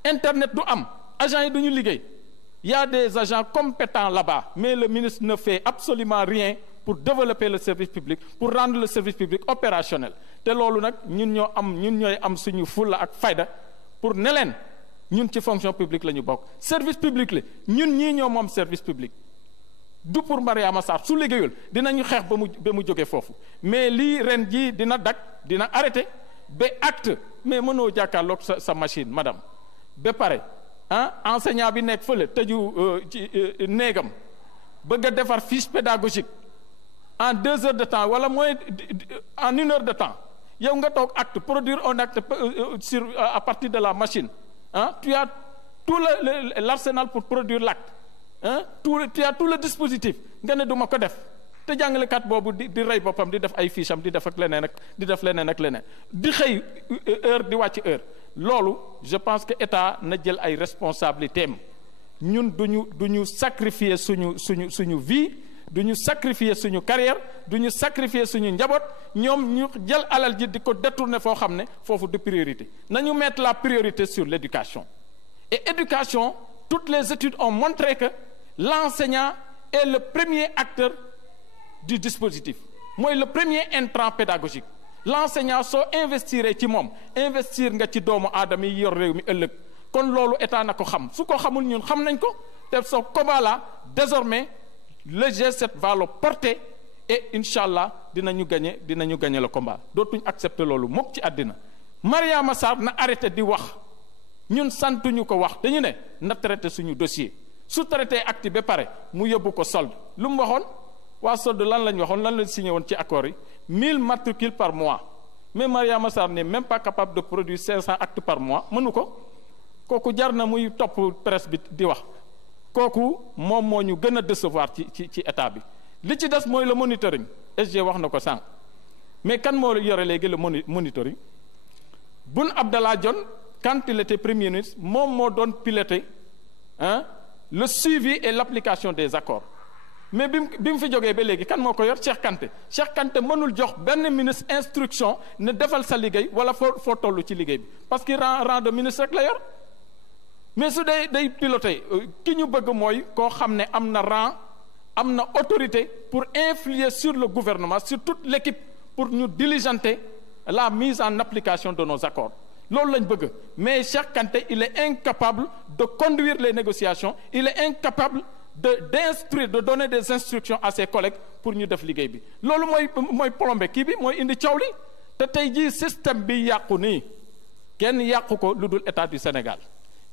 internet du am agents yi duñu liggéey. Il y a des agents compétents là-bas, mais le ministre ne fait absolument rien pour développer le service public, pour rendre le service public opérationnel. te loolu nag ñun ñooy am suñu fulla ak fayda pour ne leen ñun ci fonction publique la ñu bokk. service public la ñun ñii ñoo moom service public du pour Mariama Sarr su liggéeyul dinañu xeex ba mu jóge foofu mais lii ren jii dina dak dina arrêté ba acte mais mënoo jàkkaarloog sa machine madame ba pare enseignant bi nekk fële tëju ci néegam bëgg a defar fiche pédagogique en 2 heures de temps wala moins en 1 heure de temps yow nga toog acte produire un acte à partir de la machine tu as tout l'arsenal pour produire l'acte tu as tout le dispositif nga ne duma ko def te jàngalekat boobu di rey boppam di def ay fiche am di def ak leneen ak leneen di xëy heure di wàcc heure loolu je pense que état na jël ay responsabilités am ñun duñu sacrifier suñu vie duñu sacrifier suñu carrière duñu sacrifier suñu njaboot ñoom ñu jël alal ji di ko détourner foo xam ne foofu de priorité nañu mettre la priorité sur l'éducation et éducation toutes les études ont montré que l'enseignant est le premier acteur du dispositif mooy le premier intrant pédagogique l'enseignant soo investir ci moom investir nga ci doomu aadama yi yor réew mi ëllëg kon loolu état na ko xam su ko xamul ñun xam nañ ko te ce combat là désormais le G7 va le porter et inchallah dinañu gagner le combat dootuñ accepter loolu mukk ci àddina Mariama Sarr na arrêté di wax ñun santuñu ko wax dañu ne na traité suñu dossier su traité acte ba pare mu yóbbu ko solde lu mu waxoon waa solde lan lañ waxoon lan lañ signé woon ci accord yi 1000 matricules par mois mais Mariama Sarr n'est même pas capable de produire 500 actes par mois mënu ko kooku jar na muy topp presse bi di wax kooku moom moo ñu gën a décevoir ci état bi li ci des mooy le monitoring SG wax na ko sànq mais kan moo yore léegi le monitoring Boun Abdallah Dionne quand il était premier ministre moom moo doon piloter le suivi et l'application des accords mais bi mu fi jógee ba léegi kan moo ko yor Cheikh Kanté mënul jox benn ministre instruction ne defal sa liggéey wala foo tollu ci liggéey bi parce que rang de ministre rek la yor mais su dee day piloter ki ñu bëgg mooy koo xam ne am na rang am na autorité pour influer sur le gouvernement sur toute l'équipe pour ñu diligenter la mise en application de nos accords loolu lañ bëgg mais Cheikh Kanté il est incapable de conduire les négociations il est incapable d'instruire de donner des instructions à ses collègues pour ñu def liggéey bi loolu mooy plombé kii bi mooy indi coow li te tey jii système bi yàqu nii kenn yàqu ko lu dul état du Sénégal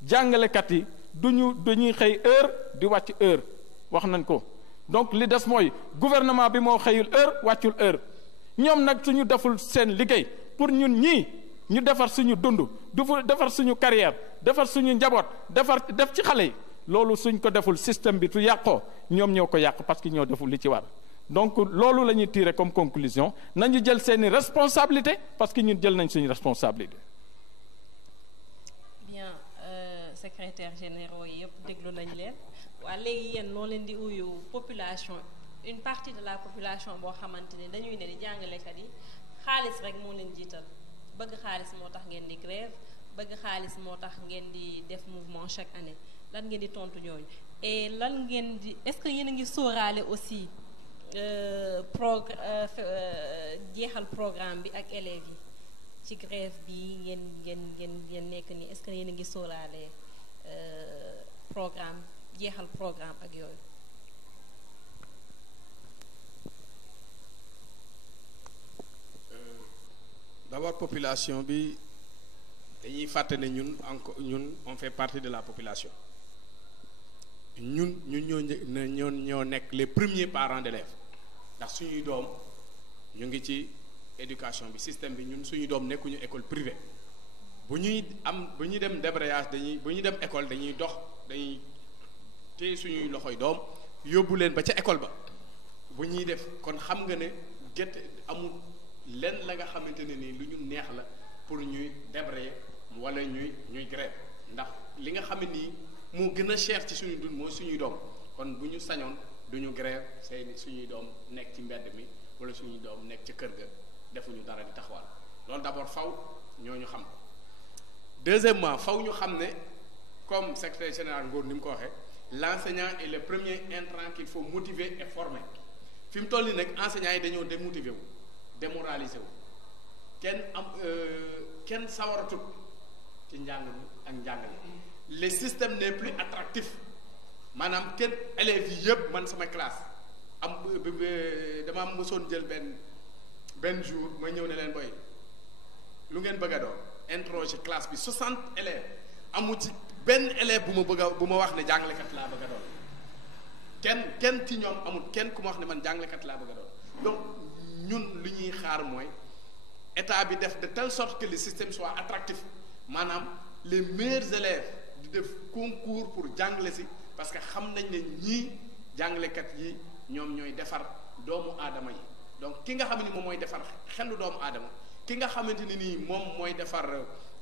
jàngalekat yi dañuy xëy heure di wàcc heure wax nañ ko donc li des mooy gouvernement bi moo xëyul heure wàccul heure ñoom nag suñu deful seen liggéey pour ñun ñii ñu defar suñu dund defar suñu carrière defar suñu njaboot def ci xale yi loolu suñ ko deful système bi tu yàqoo ñoom ñoo ko yàq parce que ñoo deful li ci war donc loolu la ñuy tirer comme conclusion nañu jël seeni responsabilité parce que ñun jël nañ suñu responsabilité. bien secrétaire généraux yi yëpp déglu nañ leen waa léegi yéen noo leen di uyu population une partie de la population boo xamante ne dañuy ne di jàngalekat yi xaalis rek moo leen jiital bëgg xaalis moo tax ngeen di grève bëgg xaalis moo tax ngeen di def mouvement chaque année lan ngeen di tontu ñooñu et lan ngeen di est-ce que yéen a ngi sóoraale aussi jeexal programme bi ak élèves yi ci grève bi ngeen nekk nii est-ce que yéen a ngi sóoraale programme jeexal programme ak yooyu. D'abord population bi dañuy fàtte ne ñun on fait partie de la population ñun ñoo nekk les premiers parents d'élèves ndax suñuy doom ñu ngi ci éducation bi système bi ñun suñuy doom nekkuñu école privée bu ñuy dem débrayage bu ñuy dem école dañuy téye suñuy loxoy doom yóbbu leen ba ca école ba bu ñuy def kon xam nga ne amul lenn la nga xamante ne nii lu ñu neex la pour ñuy débrayer wala ñuy grève ndax li nga xam ne nii moo gën a cher ci suñu dund mooy suñuy doom kon bu ñu sañoon duñu grève suñuy doom nekk ci mbedd mi wala suñuy doom nekk ca kër ga defuñu dara di taxawal loolu d'abord faw ñooñu xam deuxièmement faw ñu xam ne comme secrétaire général Ngor ni mu ko waxee l'enseignant est le premier intrant qu'il faut motiver et former fi mu toll nii nag enseignants yi dañoo démotiver wu démoraliser wu kenn sawaratut ci njàng mi ak njàngale le système n'est plus attractif maanaam kenn élèves yi yëpp man sama classe dama mësoon jël benn jour may ñëw ne leen boy lu ngeen bëgg a doon interroger classe bi 60 élèves amu ci benn élève bu ma wax ne jàngalekat laa bëgg a doon kenn ci ñoom amul kenn ku ma wax ne man jàngalekat laa bëgg a doon donc ñun li ñuy xaar mooy état bi def de telle sorte que le système soit attractif maanaam les meilleurs élèves di def concours pour jàngale si parce que xam nañ ne ñii jàngalekat yi ñoom ñooy defar doomu aadama yi donc ki nga xam ne moom mooy defar xelu doomu aadama ki nga xamante ne nii moom mooy defar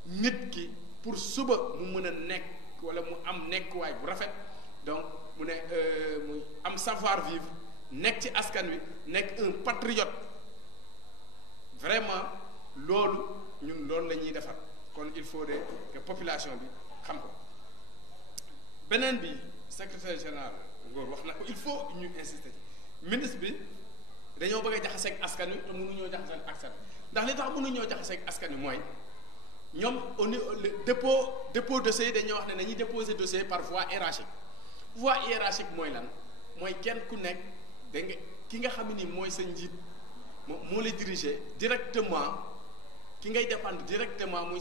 nit ki pour suba mu mën a nekk wala mu am nekkuwaay bu rafet donc mu am savoir vivre nekk ci askan wi nekk un patriote vraiment loolu ñun loolu la ñuy defar kon il faudrait que population bi xam ko beneen bi secrétaire général Ngor wax na ko il faut ñu insister ministre bi dañoo bëgg a jaxaseeg askan wi te mënuñoo jaxaseeg askan wi ndax li tax mënuñoo jaxaseeg askan wi mooy ñoom au niveau dépôt dossier yi dañuy wax ne dañuy déposer dossier par voie hiérarchique voie hiérarchique mooy lan mooy kenn ku nekk da nga ki nga xam ni mooy sa njiit moo la diriger directement ki ngay dépendre directement muy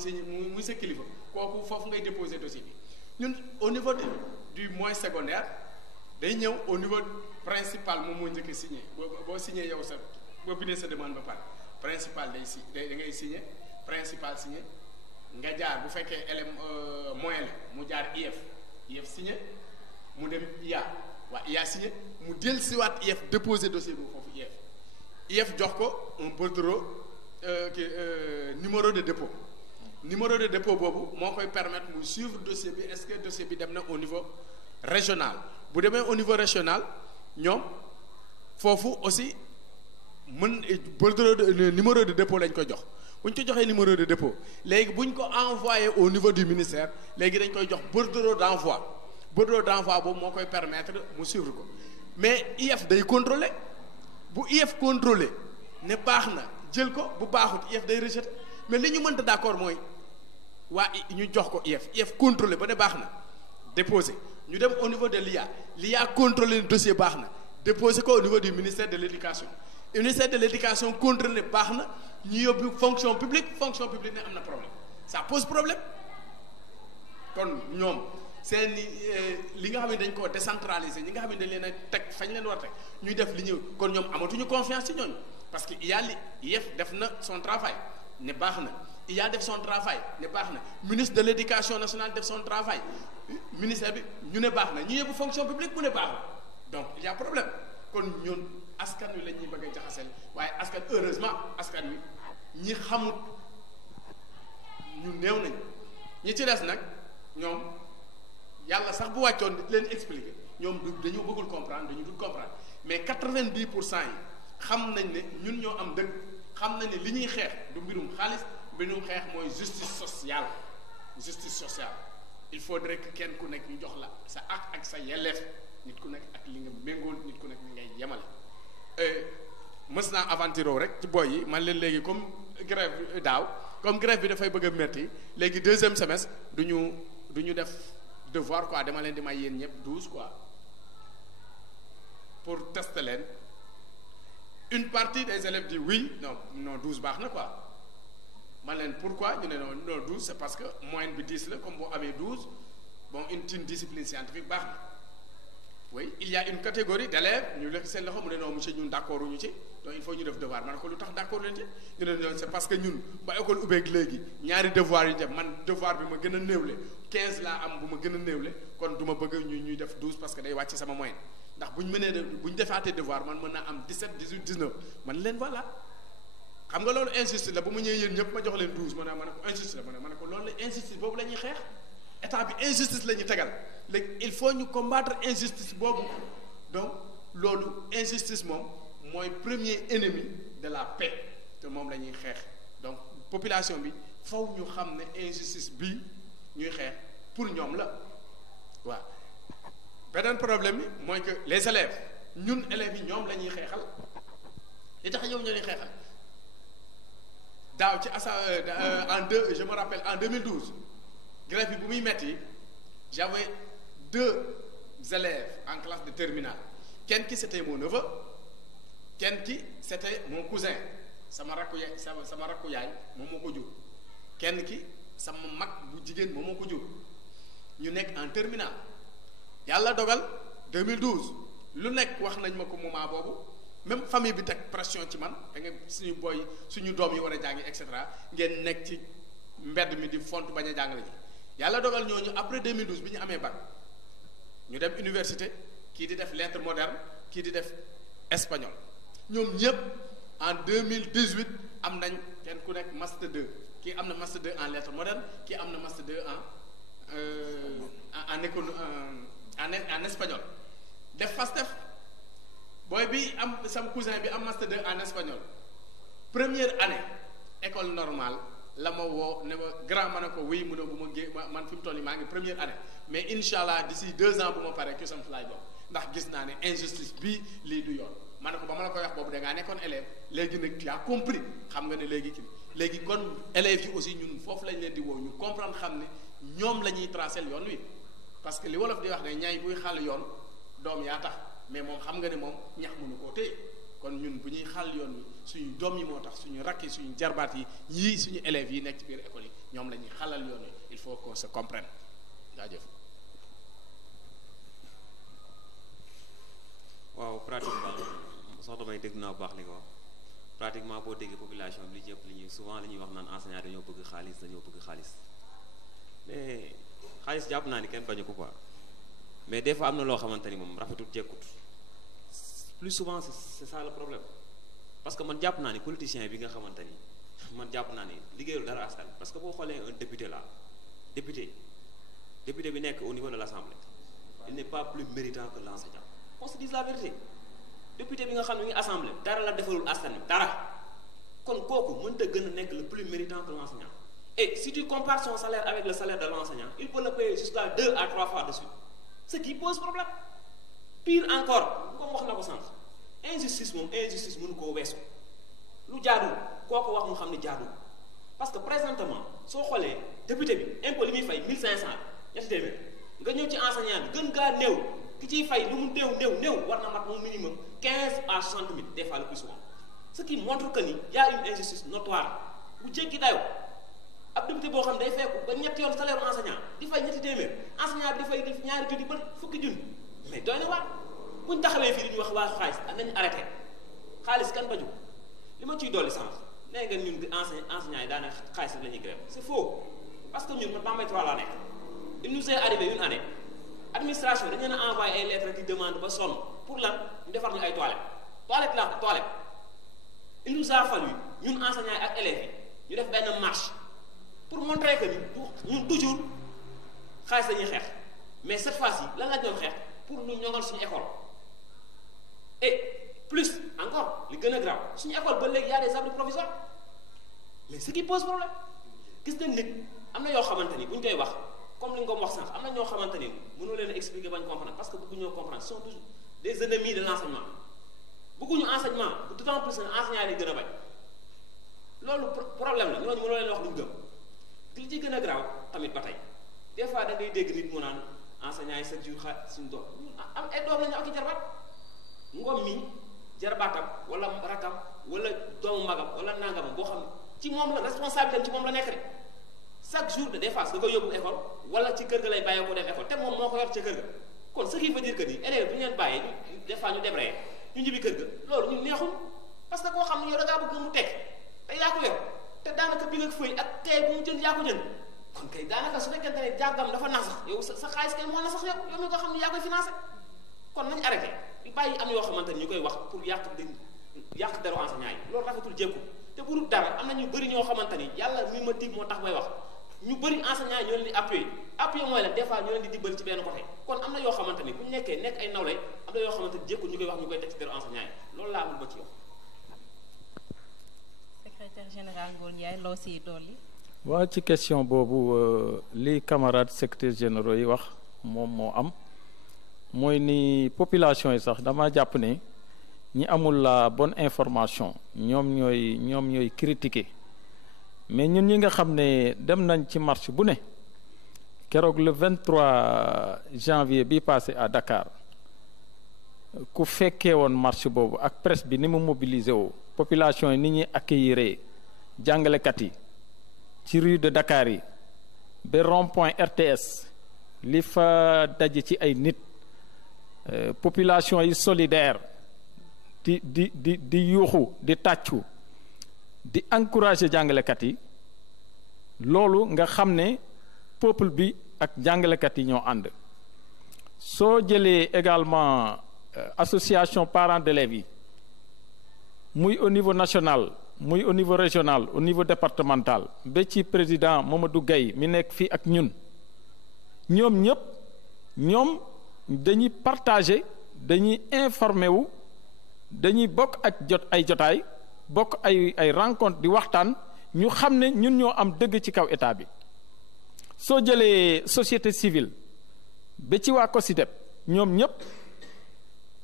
sa kilifa kooku foofu ngay déposer dossier bi ñun au niveau du moyen secondaire day ñëw au niveau principal moom moo njëkk a signé boo signé yow sa boo bindee sa demande ba pare principal da ngay signé principal signé nga jaar bu fekkee élève moyen la mu jaar IF signé mu dem IA waa IA signé mu dellusiwaat IF déposer dossier bi foofu IF jox ko un bordereau numéro de dépôt boobu moo koy permettre mu suivre dossier bi est-ce que dossier bi dem na au niveau régional bu demee au niveau régional ñoom foofu aussi numéro de dépôt lañ koy jox bu ñu ko joxee numéro de dépôt léegi bu ñu ko envoyé au niveau du ministère léegi dañ koy jox bordereau d'envoi boobu moo koy permettre mu suivre ko mais IF day contrôler bu IF contrôler ne baax na jël ko bu baaxut IF day rejeter mais li ñu mënta d'accord mooy ñu jox ko IF contrôler ba ne baax na déposer ñu dem au niveau de l'IA contrôler dossier baax na déposer ko au niveau du ministère de l'éducation contrôler baax na ñu yóbbu fonction publique ne am na problème ça pose problème kon ñoom seen li nga xam ne dañ koo décentraliser ñi nga xam ne dañ leen a teg fañ leen war a teg ñuy def li ñëw kon ñoom amatuñu confiance ci ñooñu parce que IF def na son travail ne baax na IA def son travail ne baax na ministre de l'éducation nationale def son travail ministère bi ñu ne baax na ñu yóbbu fonction publique mu ne baax na donc il y a problème kon ñun askan wi la ñuy bëgg a jaxaseel waaye heureusement askan wi ñi xamut ñu néew nañ ñi ci des nag ñoom yàlla sax bu wàccoon di leen expliquer ñoom dañoo bëggul comprendre dañu dul comprendre mais 90% yi xam nañ ne ñun ñoo am dëgg xam nañ ne li ñuy xeex du mbirum xaalis mbirum xeex mooy justice sociale il faudrait que kenn ku nekk ñu jox la sa ak sa yelleef nit ku nekk ak li nga méngool nit ku nekk li ngay yemale mës naa aventure rek ci boy yi man leen léegi comme grève bi dafay bëgg a metti léegi deuxième semestre du ñu def devoir quoi dama leen di may yéen ñëpp 12 quoi pour tester leen une partie des élèves dit oui non 12 baax na quoi man leen pourquoi ñu ne non 12 c'est parce que moyenne bi 10 la comme boo amee 12 bon une discipline scientifique baax na oui il y a une catégorie d'élèves ñu lekk seen loxo mu ne non monsieur ñun d'accord ñu ci donc il faut ñu def devoir man ko lu tax d'accord leen ci ñu ne non c'est parce que ñun ba école ubbeeg léegi ñaari devoir yi def man devoir bi ma gën a néewle 15 laa am bu ma gën a néewle kon du ma bëgg ñuy def 12 parce que day wàcc sama moyenne ndax bu ñu defaatee devoir man mën naa am 17 18 19 man leen voilà xam nga loolu injustice la bu ma ñëwee yéen ñëpp ma jox leen 12 ma ne ko injustice la ma ne ko loolu la injustice boobu la ñuy xeex état bi injustice la ñuy tegal léegi il faut ñu combattre injustice boobu donc loolu injustice moom mooy premier ennemi de la paix te moom la ñuy xeex donc population bi faw ñu xam ne injustice bii ñuy xeex pour ñoom la waaw beneen problème bi mooy que les élèves ñun élèves yi ñoom la ñuy xeexal li tax ñoom ñoo ñuy xeexal daaw ci je me rappelle en 2012 grève bi bu muy metti j'avais 2 élèves en classe de terminale kenn ki c'était mon neveu kenn ki c'était mon cousin sama rakku yaay moom moo ko jur kenn ki sama mag bu jigéen moom moo ko jur ñu nekk en terminale yàlla dogal 2012 lu nekk wax nañ ma ko moment boobu même famille bi teg pression ci man da nga suñu doom yi war a jàngi et cetera ngeen nekk ci mbedd mi di font bañ a jàngale ji yàlla dogal ñooñu après 2012 bi ñu amee bac ñu dem université kii di def lettres modernes kii di def espagnol ñoom ñëpp en 2018 am nañ kenn ku nekk master 2 kii am na master 2 en lettres modernes kii am na master 2 en espagnol def FASTEF booy bi am sam cousin bi am master 2 en espagnol première année école normale la ma woo ne ma grand ma ne ko oui mu ne bu ma man fi mu toll nii maa ngi première année mais incha allah d'ici 2 ans bu ma paree CUSEMS laay bokk ndax gis naa ne injustice bii lii du yoon ma ne ko ba ma la koy wax boobu da ngaa nekkoon élève léegi nag tu as compris xam nga ne léegi kon élèves yi aussi ñun foofu lañ leen di woo ñu comprendre xam ne ñoom la ñuy tracer yoon wi parce que li wolof di wax ne ñaay buy xàll yoon doom yaa tax mais moom xam nga ne moom ñax mënu koo téye kon ñun bu ñuy xàll yoon wi suñu doom yi moo tax suñu rakk yi suñu jarbaat yi yii suñu élèves yi nekk ci biir école yi ñoom la ñuy xàllal yoon wi il faut qu'on se comprenne jaajëf. waaw pratiquement soxna may dégg naa bu baax li ko wax pratiquement boo déggee population bi li ci ëpp li ñuy souvent li ñuy wax naan enseignant dañoo bëgg xaalis mais xaalis jàpp naa ni kenn bañu ko quoi mais des fois am na loo xamante ni moom rafetul jekkut plus souvent c'est ça le problème parce que man jàpp naa ni politicien bi nga xamante ni man jàpp naa ni liggéeyul dara askan parce que boo xoolee un député là député bi nekk au niveau de l'Assemblée il n'est pas plus méritant que l'enseignant on se dise la vérité député bi nga xam ne ngi assemblée dara la defalul askan wi dara kon kooku mënta gën a nekk le plus méritant que l'enseignant et si tu compares son salaire avec le salaire de l'enseignant il peut le payer jusqu'à 2 à 3 fois de suite ce qui pose problème pire encore comme wax na ko sànq injustice mënu koo weesu lu jaadul kooku wax mu xam ne jaadul parce que présentement soo xoolee député bi impôt li muy fay 1500 ñetti téeméer nga ñëw ci enseignant bi gën gaa néew ki ciy fay lu mu néew war na mat moom minimum 15 à 60 000 des fois le plus souvent ce qui montre que ni y a une injustice notoire bu jéggi dayoo ab député boo xam day fekku ba ñetti yoon salaire enseignant di fay ñetti téeméer enseignant bi di fay def ñaari junni ba fukki junni mais doy na waat buñ taxawee fii di ñu wax waa xaalis nañu arrêté xaalis kan baju li ma ciy dolli sànq nee nga ñun enseignant yi daanaka xaalis la ñuy grève c'est faux parce que ñun man Bambey 3 laa nekk il nous est arrivé une année administration dañu leen a envoyé ay lettres di demande ba sonn pour lan ñu defar ñu ay toilettes il nous a fallu ñun enseignants yi ak élèves yi ñu def benn marche pour montrer que ñun toujours xaalis dañuy xeex mais cette fois-ci lan la doon xeex pour ñu ñoŋal suñu école et plus encore li gën a grave suñu école ba léegi y a des abris provisoires mais ce qui pose problème gis nañ nit am na yoo xamante ni bu ñu koy wax comme li nga ko wax sànq am na ñoo xamante ni mënoo leen expliquer bañ comprendre parce que bëgguñoo comprendre sont toujours des ennemis de l'enseignement bëgguñu enseignement d'autant plus que enseignants yi gën a bañ loolu problème la ñooñu mënoo leen wax luñ gëm li ci gën a grave tamit ba tey des fois da ngay dégg nit mu naan enseignants yi chaque jour suñu doom am ay doom lañu ak i jarbaat ngoom mi jarbaatam wala rakam wala doomu magam wala nangamam boo xam ci moom la responsabilité ci moom la nekk rek chaque jour de des fois da koy yóbbu école wala ci kër ga lay bàyyee ko dem école te moom moo ko yor ca kër ga kon ce qui veut dire que ni élèves bu ñu leen bàyyee des fois ñu débrayé ñu ñibbi kër ga loolu ñu neexul parce que koo xam ne yow da ngaa bëgg mu tekk te yaa ko yor te daanaka bi nga fëy ak tey bu mu jënd yaa ko jënd kon kay daanaka su fekkente ne jàngam dafa nax sax yow sa xaalis kay moo na sax yow mi nga xam ne yaa koy financé kon nañ arrêté di bàyyi am yoo xamante ni ñu koy wax pour yàq deru enseignant yi loolu rafetul jékku te bu dul dara am na ñu bëri ñoo xamante ni yàlla mi ma tiib moo tax may wax ñu bëri enseignant yi ñoo leen di appuyer mooy la des fois ñoo leen di dimbali ci benn côté kon am na yoo xamante ni bu ñu nekkee nekk ay nawle am na yoo xamante ni jékkul ñu koy wax ñu koy teg ci deru enseignant yi loolu laa amul ba ci wax. secrétaire général Ngor Ndiaye loo siy dolli. waaw ci question boobu li camarades secrétaires généraux yi wax moom moo am mooy ni population yi sax dama jàpp ne ñi amul la bonne information ñoom ñooy critiquer mais ñun ñi nga xam ne dem nañ ci marche bu ne keroog le 23 janvier bi passé à Dakar ku fekkee woon marche boobu ak presse bi ni mu mobilisé woo population yi ni ñuy accueillir jàngalekat yi ci rue de Dakar yi ba rond-point RTS li fa daje ci ay nit population yi solidaire di yuuxu di tàccu di encourager jàngalekat yi loolu nga xam ne peuple bi ak jàngalekat yi ñoo ànd soo jëlee également association parents d'élèves yi muy au niveau national muy au niveau régional au niveau départemental ba ci président Mamadou Gaye mi nekk fii ak ñun ñoom dañuy partager dañuy informer wu dañuy bokk ak ay jotaay bokk ay rencontre di waxtaan ñu xam ne ñun ñoo am dëgg ci kaw état bi soo jëlee société civile ba ci waa COSYDEP ñoom ñëpp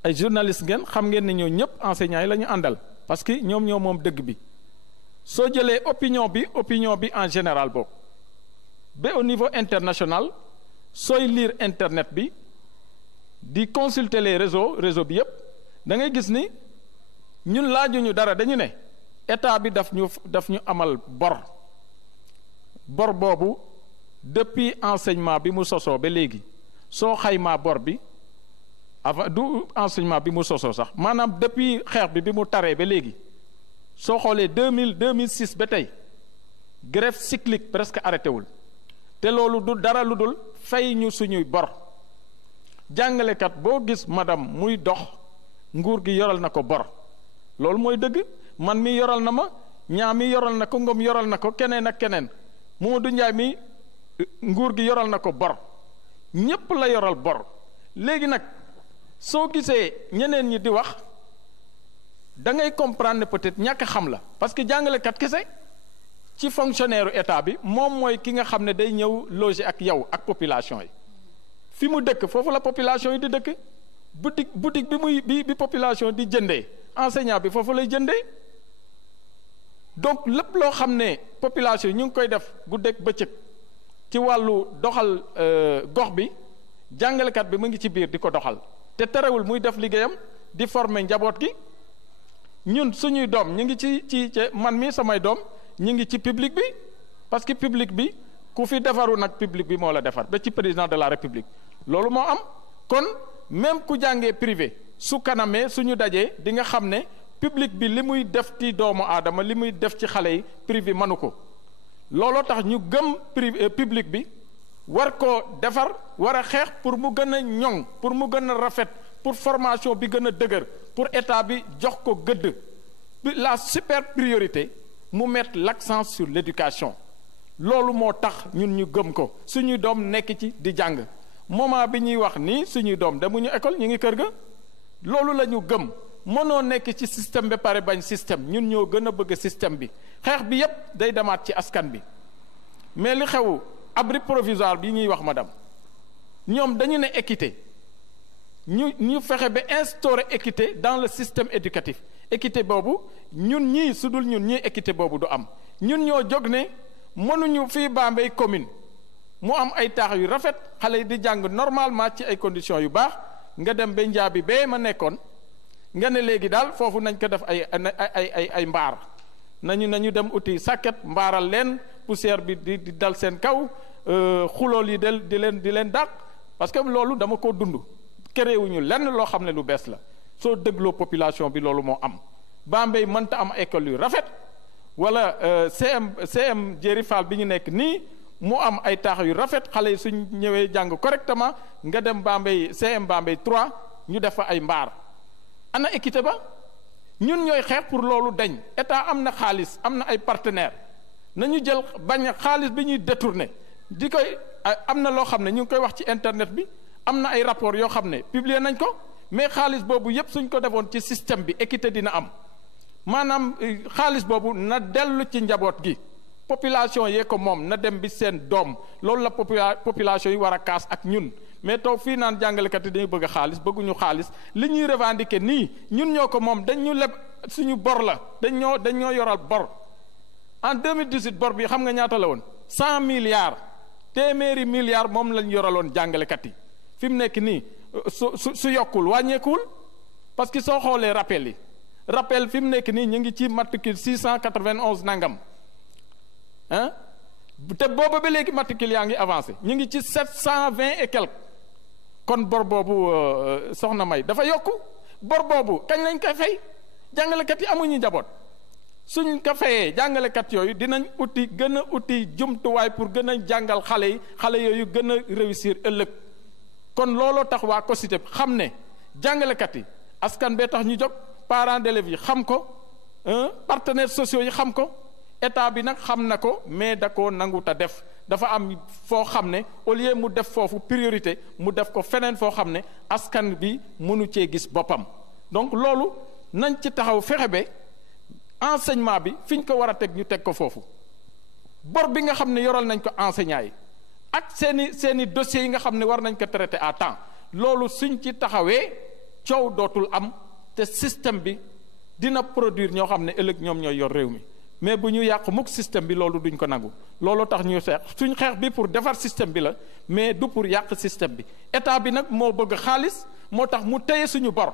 ay journalistes ngeen xam ngeen ne ñoo ñëpp enseignants yi la ñu àndal parce que ñoom ñoo moom dëgg bi soo jëlee opinion bi en général boobu ba au niveau international sooy lire internet bi di consulter les réseau bi yëpp da ngay gis ni ñun laajuñu dara dañu ne état bi daf ñu amal bor boobu depuis enseignement bi mu sosoo ba léegi soo xaymaa bor bi avant du enseignement bi mu sosoo sax maanaam depuis xeex bi mu taree ba léegi soo xoolee 2006 ba tey grève cyclique presque arrêté wul te loolu du dara lu dul fay ñu suñuy bor jàngalekat boo gis madame muy dox nguur gi yoral na ko bor loolu mooy dëgg man mi yoral na ma ñaa mi yoral na ko ngom yoral na ko keneen ak keneen Mamadou Ndiaye mi nguur gi yoral na ko bor ñépp la yoral bor léegi nag soo gisee ñeneen ñi di wax da ngay comprendre ne peut-être ñàkk xam la parce que jàngalekat kese ci fonctionnaire état bi moom mooy ki nga xam ne day ñëw loger ak yow ak population yi fi mu dëkk foofu la population yi di dëkk boutique bi population di jëndee enseignant bi foofu lay jëndee donc lépp loo xam ne population yi ñu ngi koy def guddeeg bëccëg ci wàllu doxal gox bi jàngalekat bi mu ngi ci biir di ko doxal te terewul muy def liggéeyam di former njaboot gi ñun suñuy doom ñu ngi ci man mi samay doom ñu ngi ci public bi parce que public bi ku fi defaru nag public bi moo la defar ba ci président de la république loolu moo am kon même ku jàngee privé su kanamee suñu dajee di nga xam ne public bi li muy def ci doomu aadama li muy def ci xale yi privé mënu ko looloo tax ñu gëm public bi war koo defar war a xeex pour mu gën a ñoŋ pour mu gën a rafet pour formation bi gën a dëgër pour état bi jox ko gëdd la super priorité mu mettre l'accent sur l'éducation loolu moo tax ñun ñu gëm ko suñuy doom nekk ci di jàng moment bi ñuy wax nii suñuy doom demuñu école ñu ngi kër ga loolu la ñu gëm mënoo nekk ci système ba pare bañ système ñun ñoo gën a bëgg système bi xeex bi yépp day demaat ci askan bi mais li xew abri provisoire bi ñuy wax madame ñoom dañu ne équité ñu fexe ba instaurer équité dans le système éducatif équité boobu ñun ñii su dul ñun ñii équité boobu du am ñun ñoo jóg ne mënuñu fii Bambey commune mu am ay taax yu rafet xale yi di jàng normalement ci ay conditions yu baax nga dem ba njaabi bee ma nekkoon nga ne léegi daal foofu nañ ko def ay mbaar nañu dem uti sàkket mbaaral leen poussière bi di dal seen kaw xulool yi di leen dàq parce que loolu dama ko dund kéréewuñu lenn loo xam ne lu bees la soo dégloo population bi loolu moo am Bambey mënta am école yu rafet wala CM Jéeri Fall bi ñu nekk nii mu am ay taax yu rafet xale yi suñ ñëwee jàng correctement nga dem Bambey CM Bambey 3 ñu def fa ay mbaar ana équité ba ñun ñooy xeex pour loolu dañ état am na xaalis am na ay partenaires nañu jël bañ xaalis bi ñuy détourner di koy am na loo xam ne ñu ngi koy wax ci internet bi am na ay rapports yoo xam ne publier nañ ko mais xaalis boobu yépp suñ ko defoon ci système bi équité dina am maanaam xaalis boobu na dellu ci njaboot gi population yee ko moom na dem bi seen doom loolu la population yi war a kaas ak ñun mais toog fii naan jàngalekat yi dañu bëgg a xaalis bëgguñu xaalis li ñuy revendiquer nii ñun ñoo ko moom dañ ñu leb suñu bor la dañ ñoo yoral bor. En 2018 bor bi xam nga ñaata la woon 100 milliards téeméeri milliards moom lañ yoraloon jàngalekat yi fi mu nekk nii su yokkul wàññeekuwul parce que soo xoolee rappel fi mu nekk nii ñu ngi ci matricule 691 nangam ah te booba ba léegi matricule yaa ngi avancé ñu ngi ci 720 et quelque kon bor boobu soxna May dafa yokku bor boobu kañ lañ koy fay jàngalekat yi amuñu njaboot. suñ ko fayee jàngalekat yooyu dinañ gën a uti jumtuwaay pour gën a jàngal xale yooyu gën a réussir ëllëg kon looloo tax waa COSYDEP xam ne jàngalekat yi askan bee tax ñu jóg parents d'élèves yi xam ko partenaires sociaux yi xam ko état bi nag xam na ko mais da koo nangut a def dafa am foo xam ne au lieu mu def foofu priorité mu def ko feneen foo xam ne askan bi mënu cee gis boppam donc loolu nañ ci taxaw fexe ba enseignement bi fi ñu ko war a teg ñu teg ko foofu bor bi nga xam ne yoral nañ ko enseignants yi ak seeni dossiers yi nga xam ne war nañ ko traiter à temps loolu suñ ci taxawee coow dootul am te système bi dina produire ñoo xam ne ëllëg ñoom ñooy yor réew mi mais bu ñu yàq mukk système bi loolu duñ ko nangu looloo tax ñu xeex suñ xeex bi pour defar système bi la mais du pour yàq système bi état bi nag moo bëgg xaalis moo tax mu téye suñu bor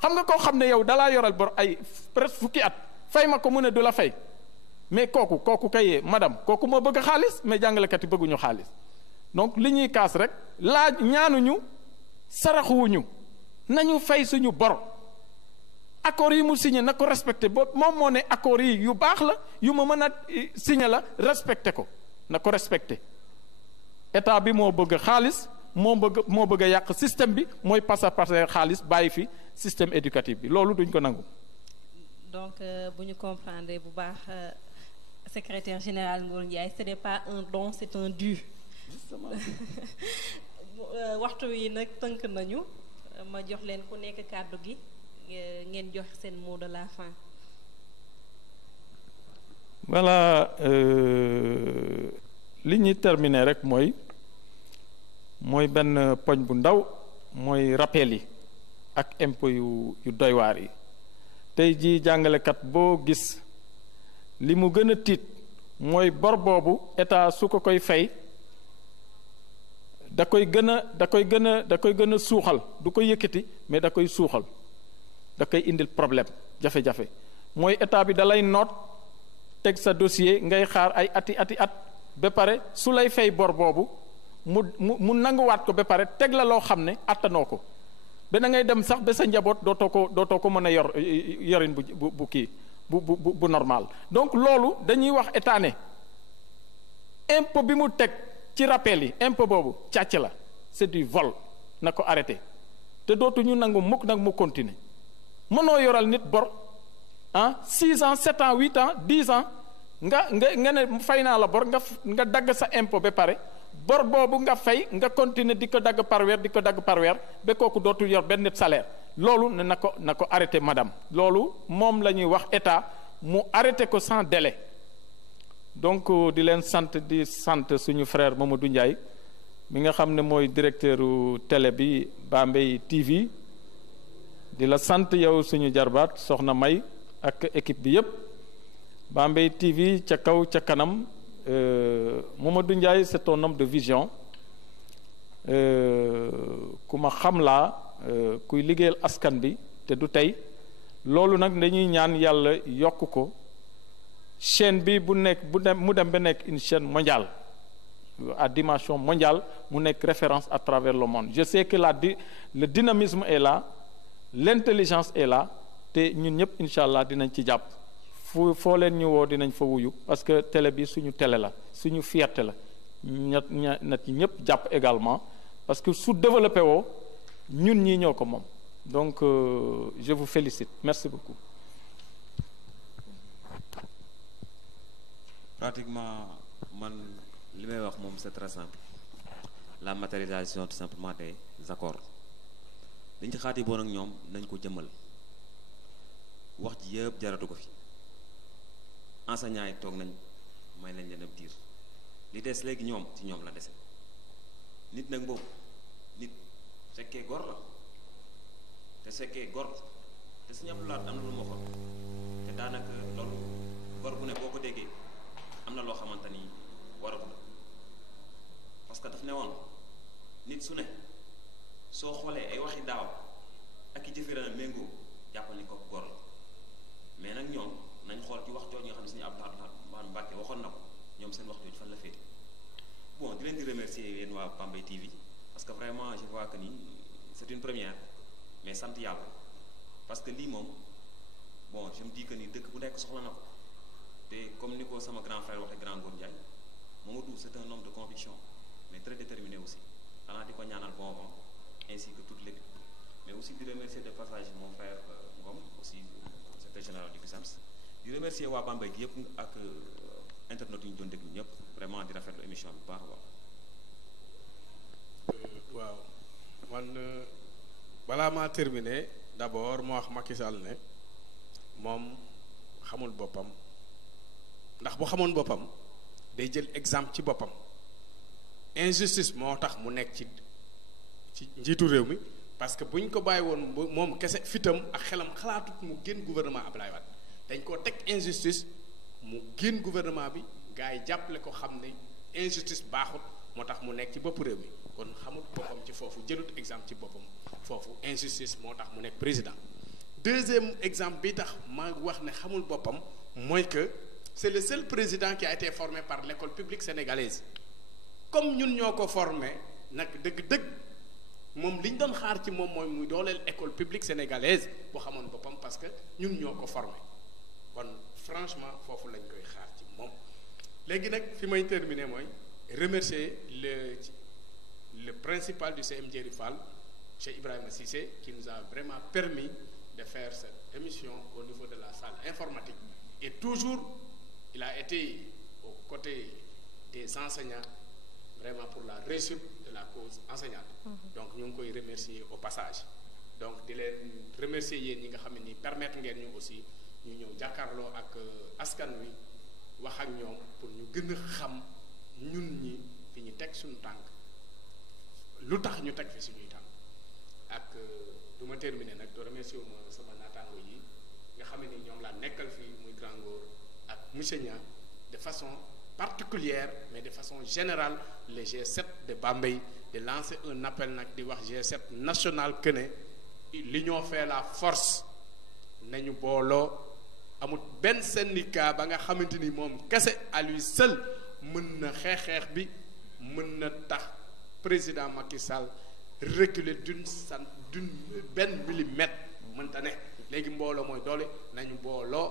xam nga koo xam ne yow dalaa yoral bor ay presque fukki at fay ma ko mu ne du la fay mais kooku kayee madame kooku moo bëgg xaalis mais jàngalekat yi bëgguñu xaalis donc li ñuy kaas rek ñaanuñu saraxuwuñu nañu fay suñu bor accords yi mu signé na ko respecté ba moom moo ne accords yi yu baax la yu ma mën a signé la respecté ko na ko respecté état bi moo bëgg xaalis moo bëgg a yàq système bi mooy passer xaalis bàyyi fi système éducatif bi loolu duñ ko nangu. donc bu ñu comprendre bu baax secrétaire général Ngor Ndiaye ce n'est pas un don c'est un dû. waxtu yi nag tënk nañu ma jox leen ku nekk kàddu gi ngeen jox seen mot de la fin. voilà li ñuy terminer rek mooy benn poñ bu ndaw mooy rappel yi ak impôt yu doy waar yi tey jii jàngalekat boo gis li mu gën a tiit mooy bor boobu état su ko koy fay da koy gën a suuxal du ko yëkkati mais da koy suuxal da koy indil problème jafe-jafe mooy état bi da lay noot teg sa dossier ngay xaar ay ati at ba pare su lay fay bor boobu mu nanguwaat ko ba pare teg la loo xam ne attanoo ko ba na ngay dem sax ba sa njaboot dootoo ko mën a yorin bu kii bu normal donc loolu dañuy wax état ne impôt bi mu teg ci rappel yi impôt boobu càcc la c'est du vol na ko arrêté te dootuñu nangu mukk nag mu continuer mënoo yoral nit bor 6 ans 7 ans 8 ans 10 ans nga ne fay naa la bor nga dagg sa impôt ba pare bor boobu nga fay nga continuer di ko dagg par weer ba kooku dootul yor benn salaire loolu na ko arrêté madame loolu moom la ñuy wax état mu arrêté ko sans délai donc di leen sant suñu frère Mamadou Ndiaye mi nga xam ne mooy directeur télé bi Bambey TV di la sant yow suñu jarbaat soxna May ak équipe bi yépp Bambey TV ca kaw ca kanam Mamadou Ndiaye c'est un homme de vision ku ma xam laa kuy liggéeyal askan bi te du tey loolu nag dañuy ñaan yàlla yokk ko chaîne bi mu dem ba nekk une chaîne mondiale à dimension mondiale mu nekk référence à travers le monde je sais que le dynamisme est là l'intelligence est là te ñun ñëpp incha allah dinañ ci jàpp foo leen ñu woo dinañ fa wuyu parce que télé bi suñu télé la suñu fierté la na ci ñëpp jàpp également parce que su développé woo ñun ñii ñoo ko moom donc je vous félicite merci beaucoup. Pratiquement man li may wax moom c'est très simple la matérialisation tout simplement des accords liñ ci xaati boon ak ñoom nañ ko jëmmal wax ji yëpp jaratu ko fi enseignants yi toog nañ may nañ leen ab diir li des léegi ñoom ci ñoom la dese nit nag boobu fekkee gor la te fekkee gor te Sëñ Abdou Lahad am na lu ma waxoon te daanaka loolu gor bu ne boo ko déggee am na loo xamante ni waratul parce que daf ne woon nit su ne soo xoolee ay waxi daaw ak i jëfee na méngoo jàppal ni ko gor la mais nag ñoom nañ xool ci wax jooju nga xam ne Sëñ Abdou Lahad Mbacké waxoon na ko ñoom seen wax jooju fan la féete bon di leen di remercier yéen waa Bambey TV parce que vraiment je vois que ni c'est une première mais sant yàlla parce que lii moom bon je me dis que ni dëkk bu nekk soxla na ko te comme ni ko sama grand frère waxee grand Ngor Ndiaye Mamadou c'est un homme de conviction mais très déterminé aussi xanaa di ko ñaanal bon vent ainsi que toute l'équipe mais aussi di remercier de passage mon frère Ngom aussi secrétaire général du CUSEMS di remercier waa Bambey gi yëpp ak internet yi ñu doon déglu ñëpp vraiment di rafetlu émission bi bu baax a baax. waaw man balaa maa terminer d'abord moo wax Macky Sall ne moom xamul boppam ndax bu xamoon boppam day jël exemple ci boppam injustice moo tax mu nekk ci njiitu réew mi parce que bu ñu ko bàyyi woon moom kese fitam ak xelam xalaatut mu génn gouvernement Abdoulaye Wade dañ koo teg injustice mu génn gouvernement bi gars yi jàppale ko xam ne injustice baaxut moo tax mu nekk ci bopp réew mi kon xamut boppam ci foofu jëlut exemple ci boppam foofu injustice moo tax mu nekk président. Deuxième exemple bi tax ma wax ne xamul boppam mooy que c'est le seul président qui a été formé par l'école publique sénégalaise comme ñun ñoo ko formé nag dëgg-dëgg moom li ñu doon xaar ci moom mooy muy dooleel école publique sénégalaise boo xamoon boppam parce que ñun ñoo ko formé kon franchement foofu lañ koy xaar ci moom. léegi nag fi may terminer mooy remercier le principal du CM Djeri Fall, Cheikh Ibrahima Cissé, qui nous a vraiment permis de faire cette émission au niveau de la salle informatique. Et toujours, il a été aux côtés des enseignants, vraiment pour la réussite de la cause enseignante. Donc, nous pouvons remercier au passage. Donc, de les remercier yéen ñi nga xam ne ni permettre ngeen ñu aussi ñu ñëw jàkkaarloo ak askan wi wax ak ñoom pour ñu gën a xam ñun ñi fi ñu teg suñu tànk lu tax ñu teg fi suñuy tànk ak du ma terminer nag to remercier ma sama naataango yi nga xam ne ni ñoom laa nekkal fii muy Grand Ngor ak monsieur Niang de façon particulière mais de façon générale le G7 de Bambey de lancer un appel nag di wax G7 national que ne l'union fait la force nañu booloo amut benn syndicat ba nga xamante ni moom kese à lui seul mën na xeex bi mën na tax président Macky Sall reculer d'une benn millimètre mënta ne léegi mbooloo mooy doole nañu booloo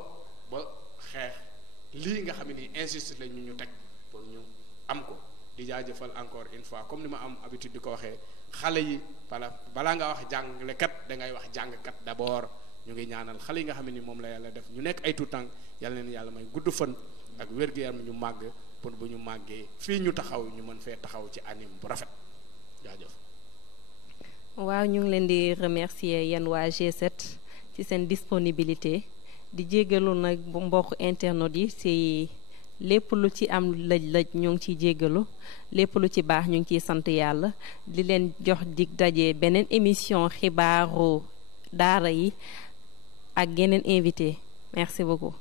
ba xeex lii nga xam ne injustice la ñu teg pour ñu am ko di jaajëfal encore une fois comme ni ma am habitude di ko waxee xale yi balaa nga wax jàngalekat dangay wax jàngkat d'abord ñu ngi ñaanal xale yi nga xam ne moom la yàlla def ñu nekk ay tout temps yàlla leen yàlla may gudd fan ak wér-gu-yaram ñu màgg pour bu ñu màggee fii ñu taxaw ñu mën fee taxaw ci anime bu rafet jaajëf. waaw ñu ngi leen di remercier yéen waa G7 ci seen disponibilité di jéggalu nag mbokk internet yi ci lépp lu ci am lëj-lëj ñu ngi ciy jéggalu lépp lu ci baax ñu ngi ciy sant yàlla di leen jox dig daje beneen émission xibaaru daara yi ak yeneen invité merci beaucoup.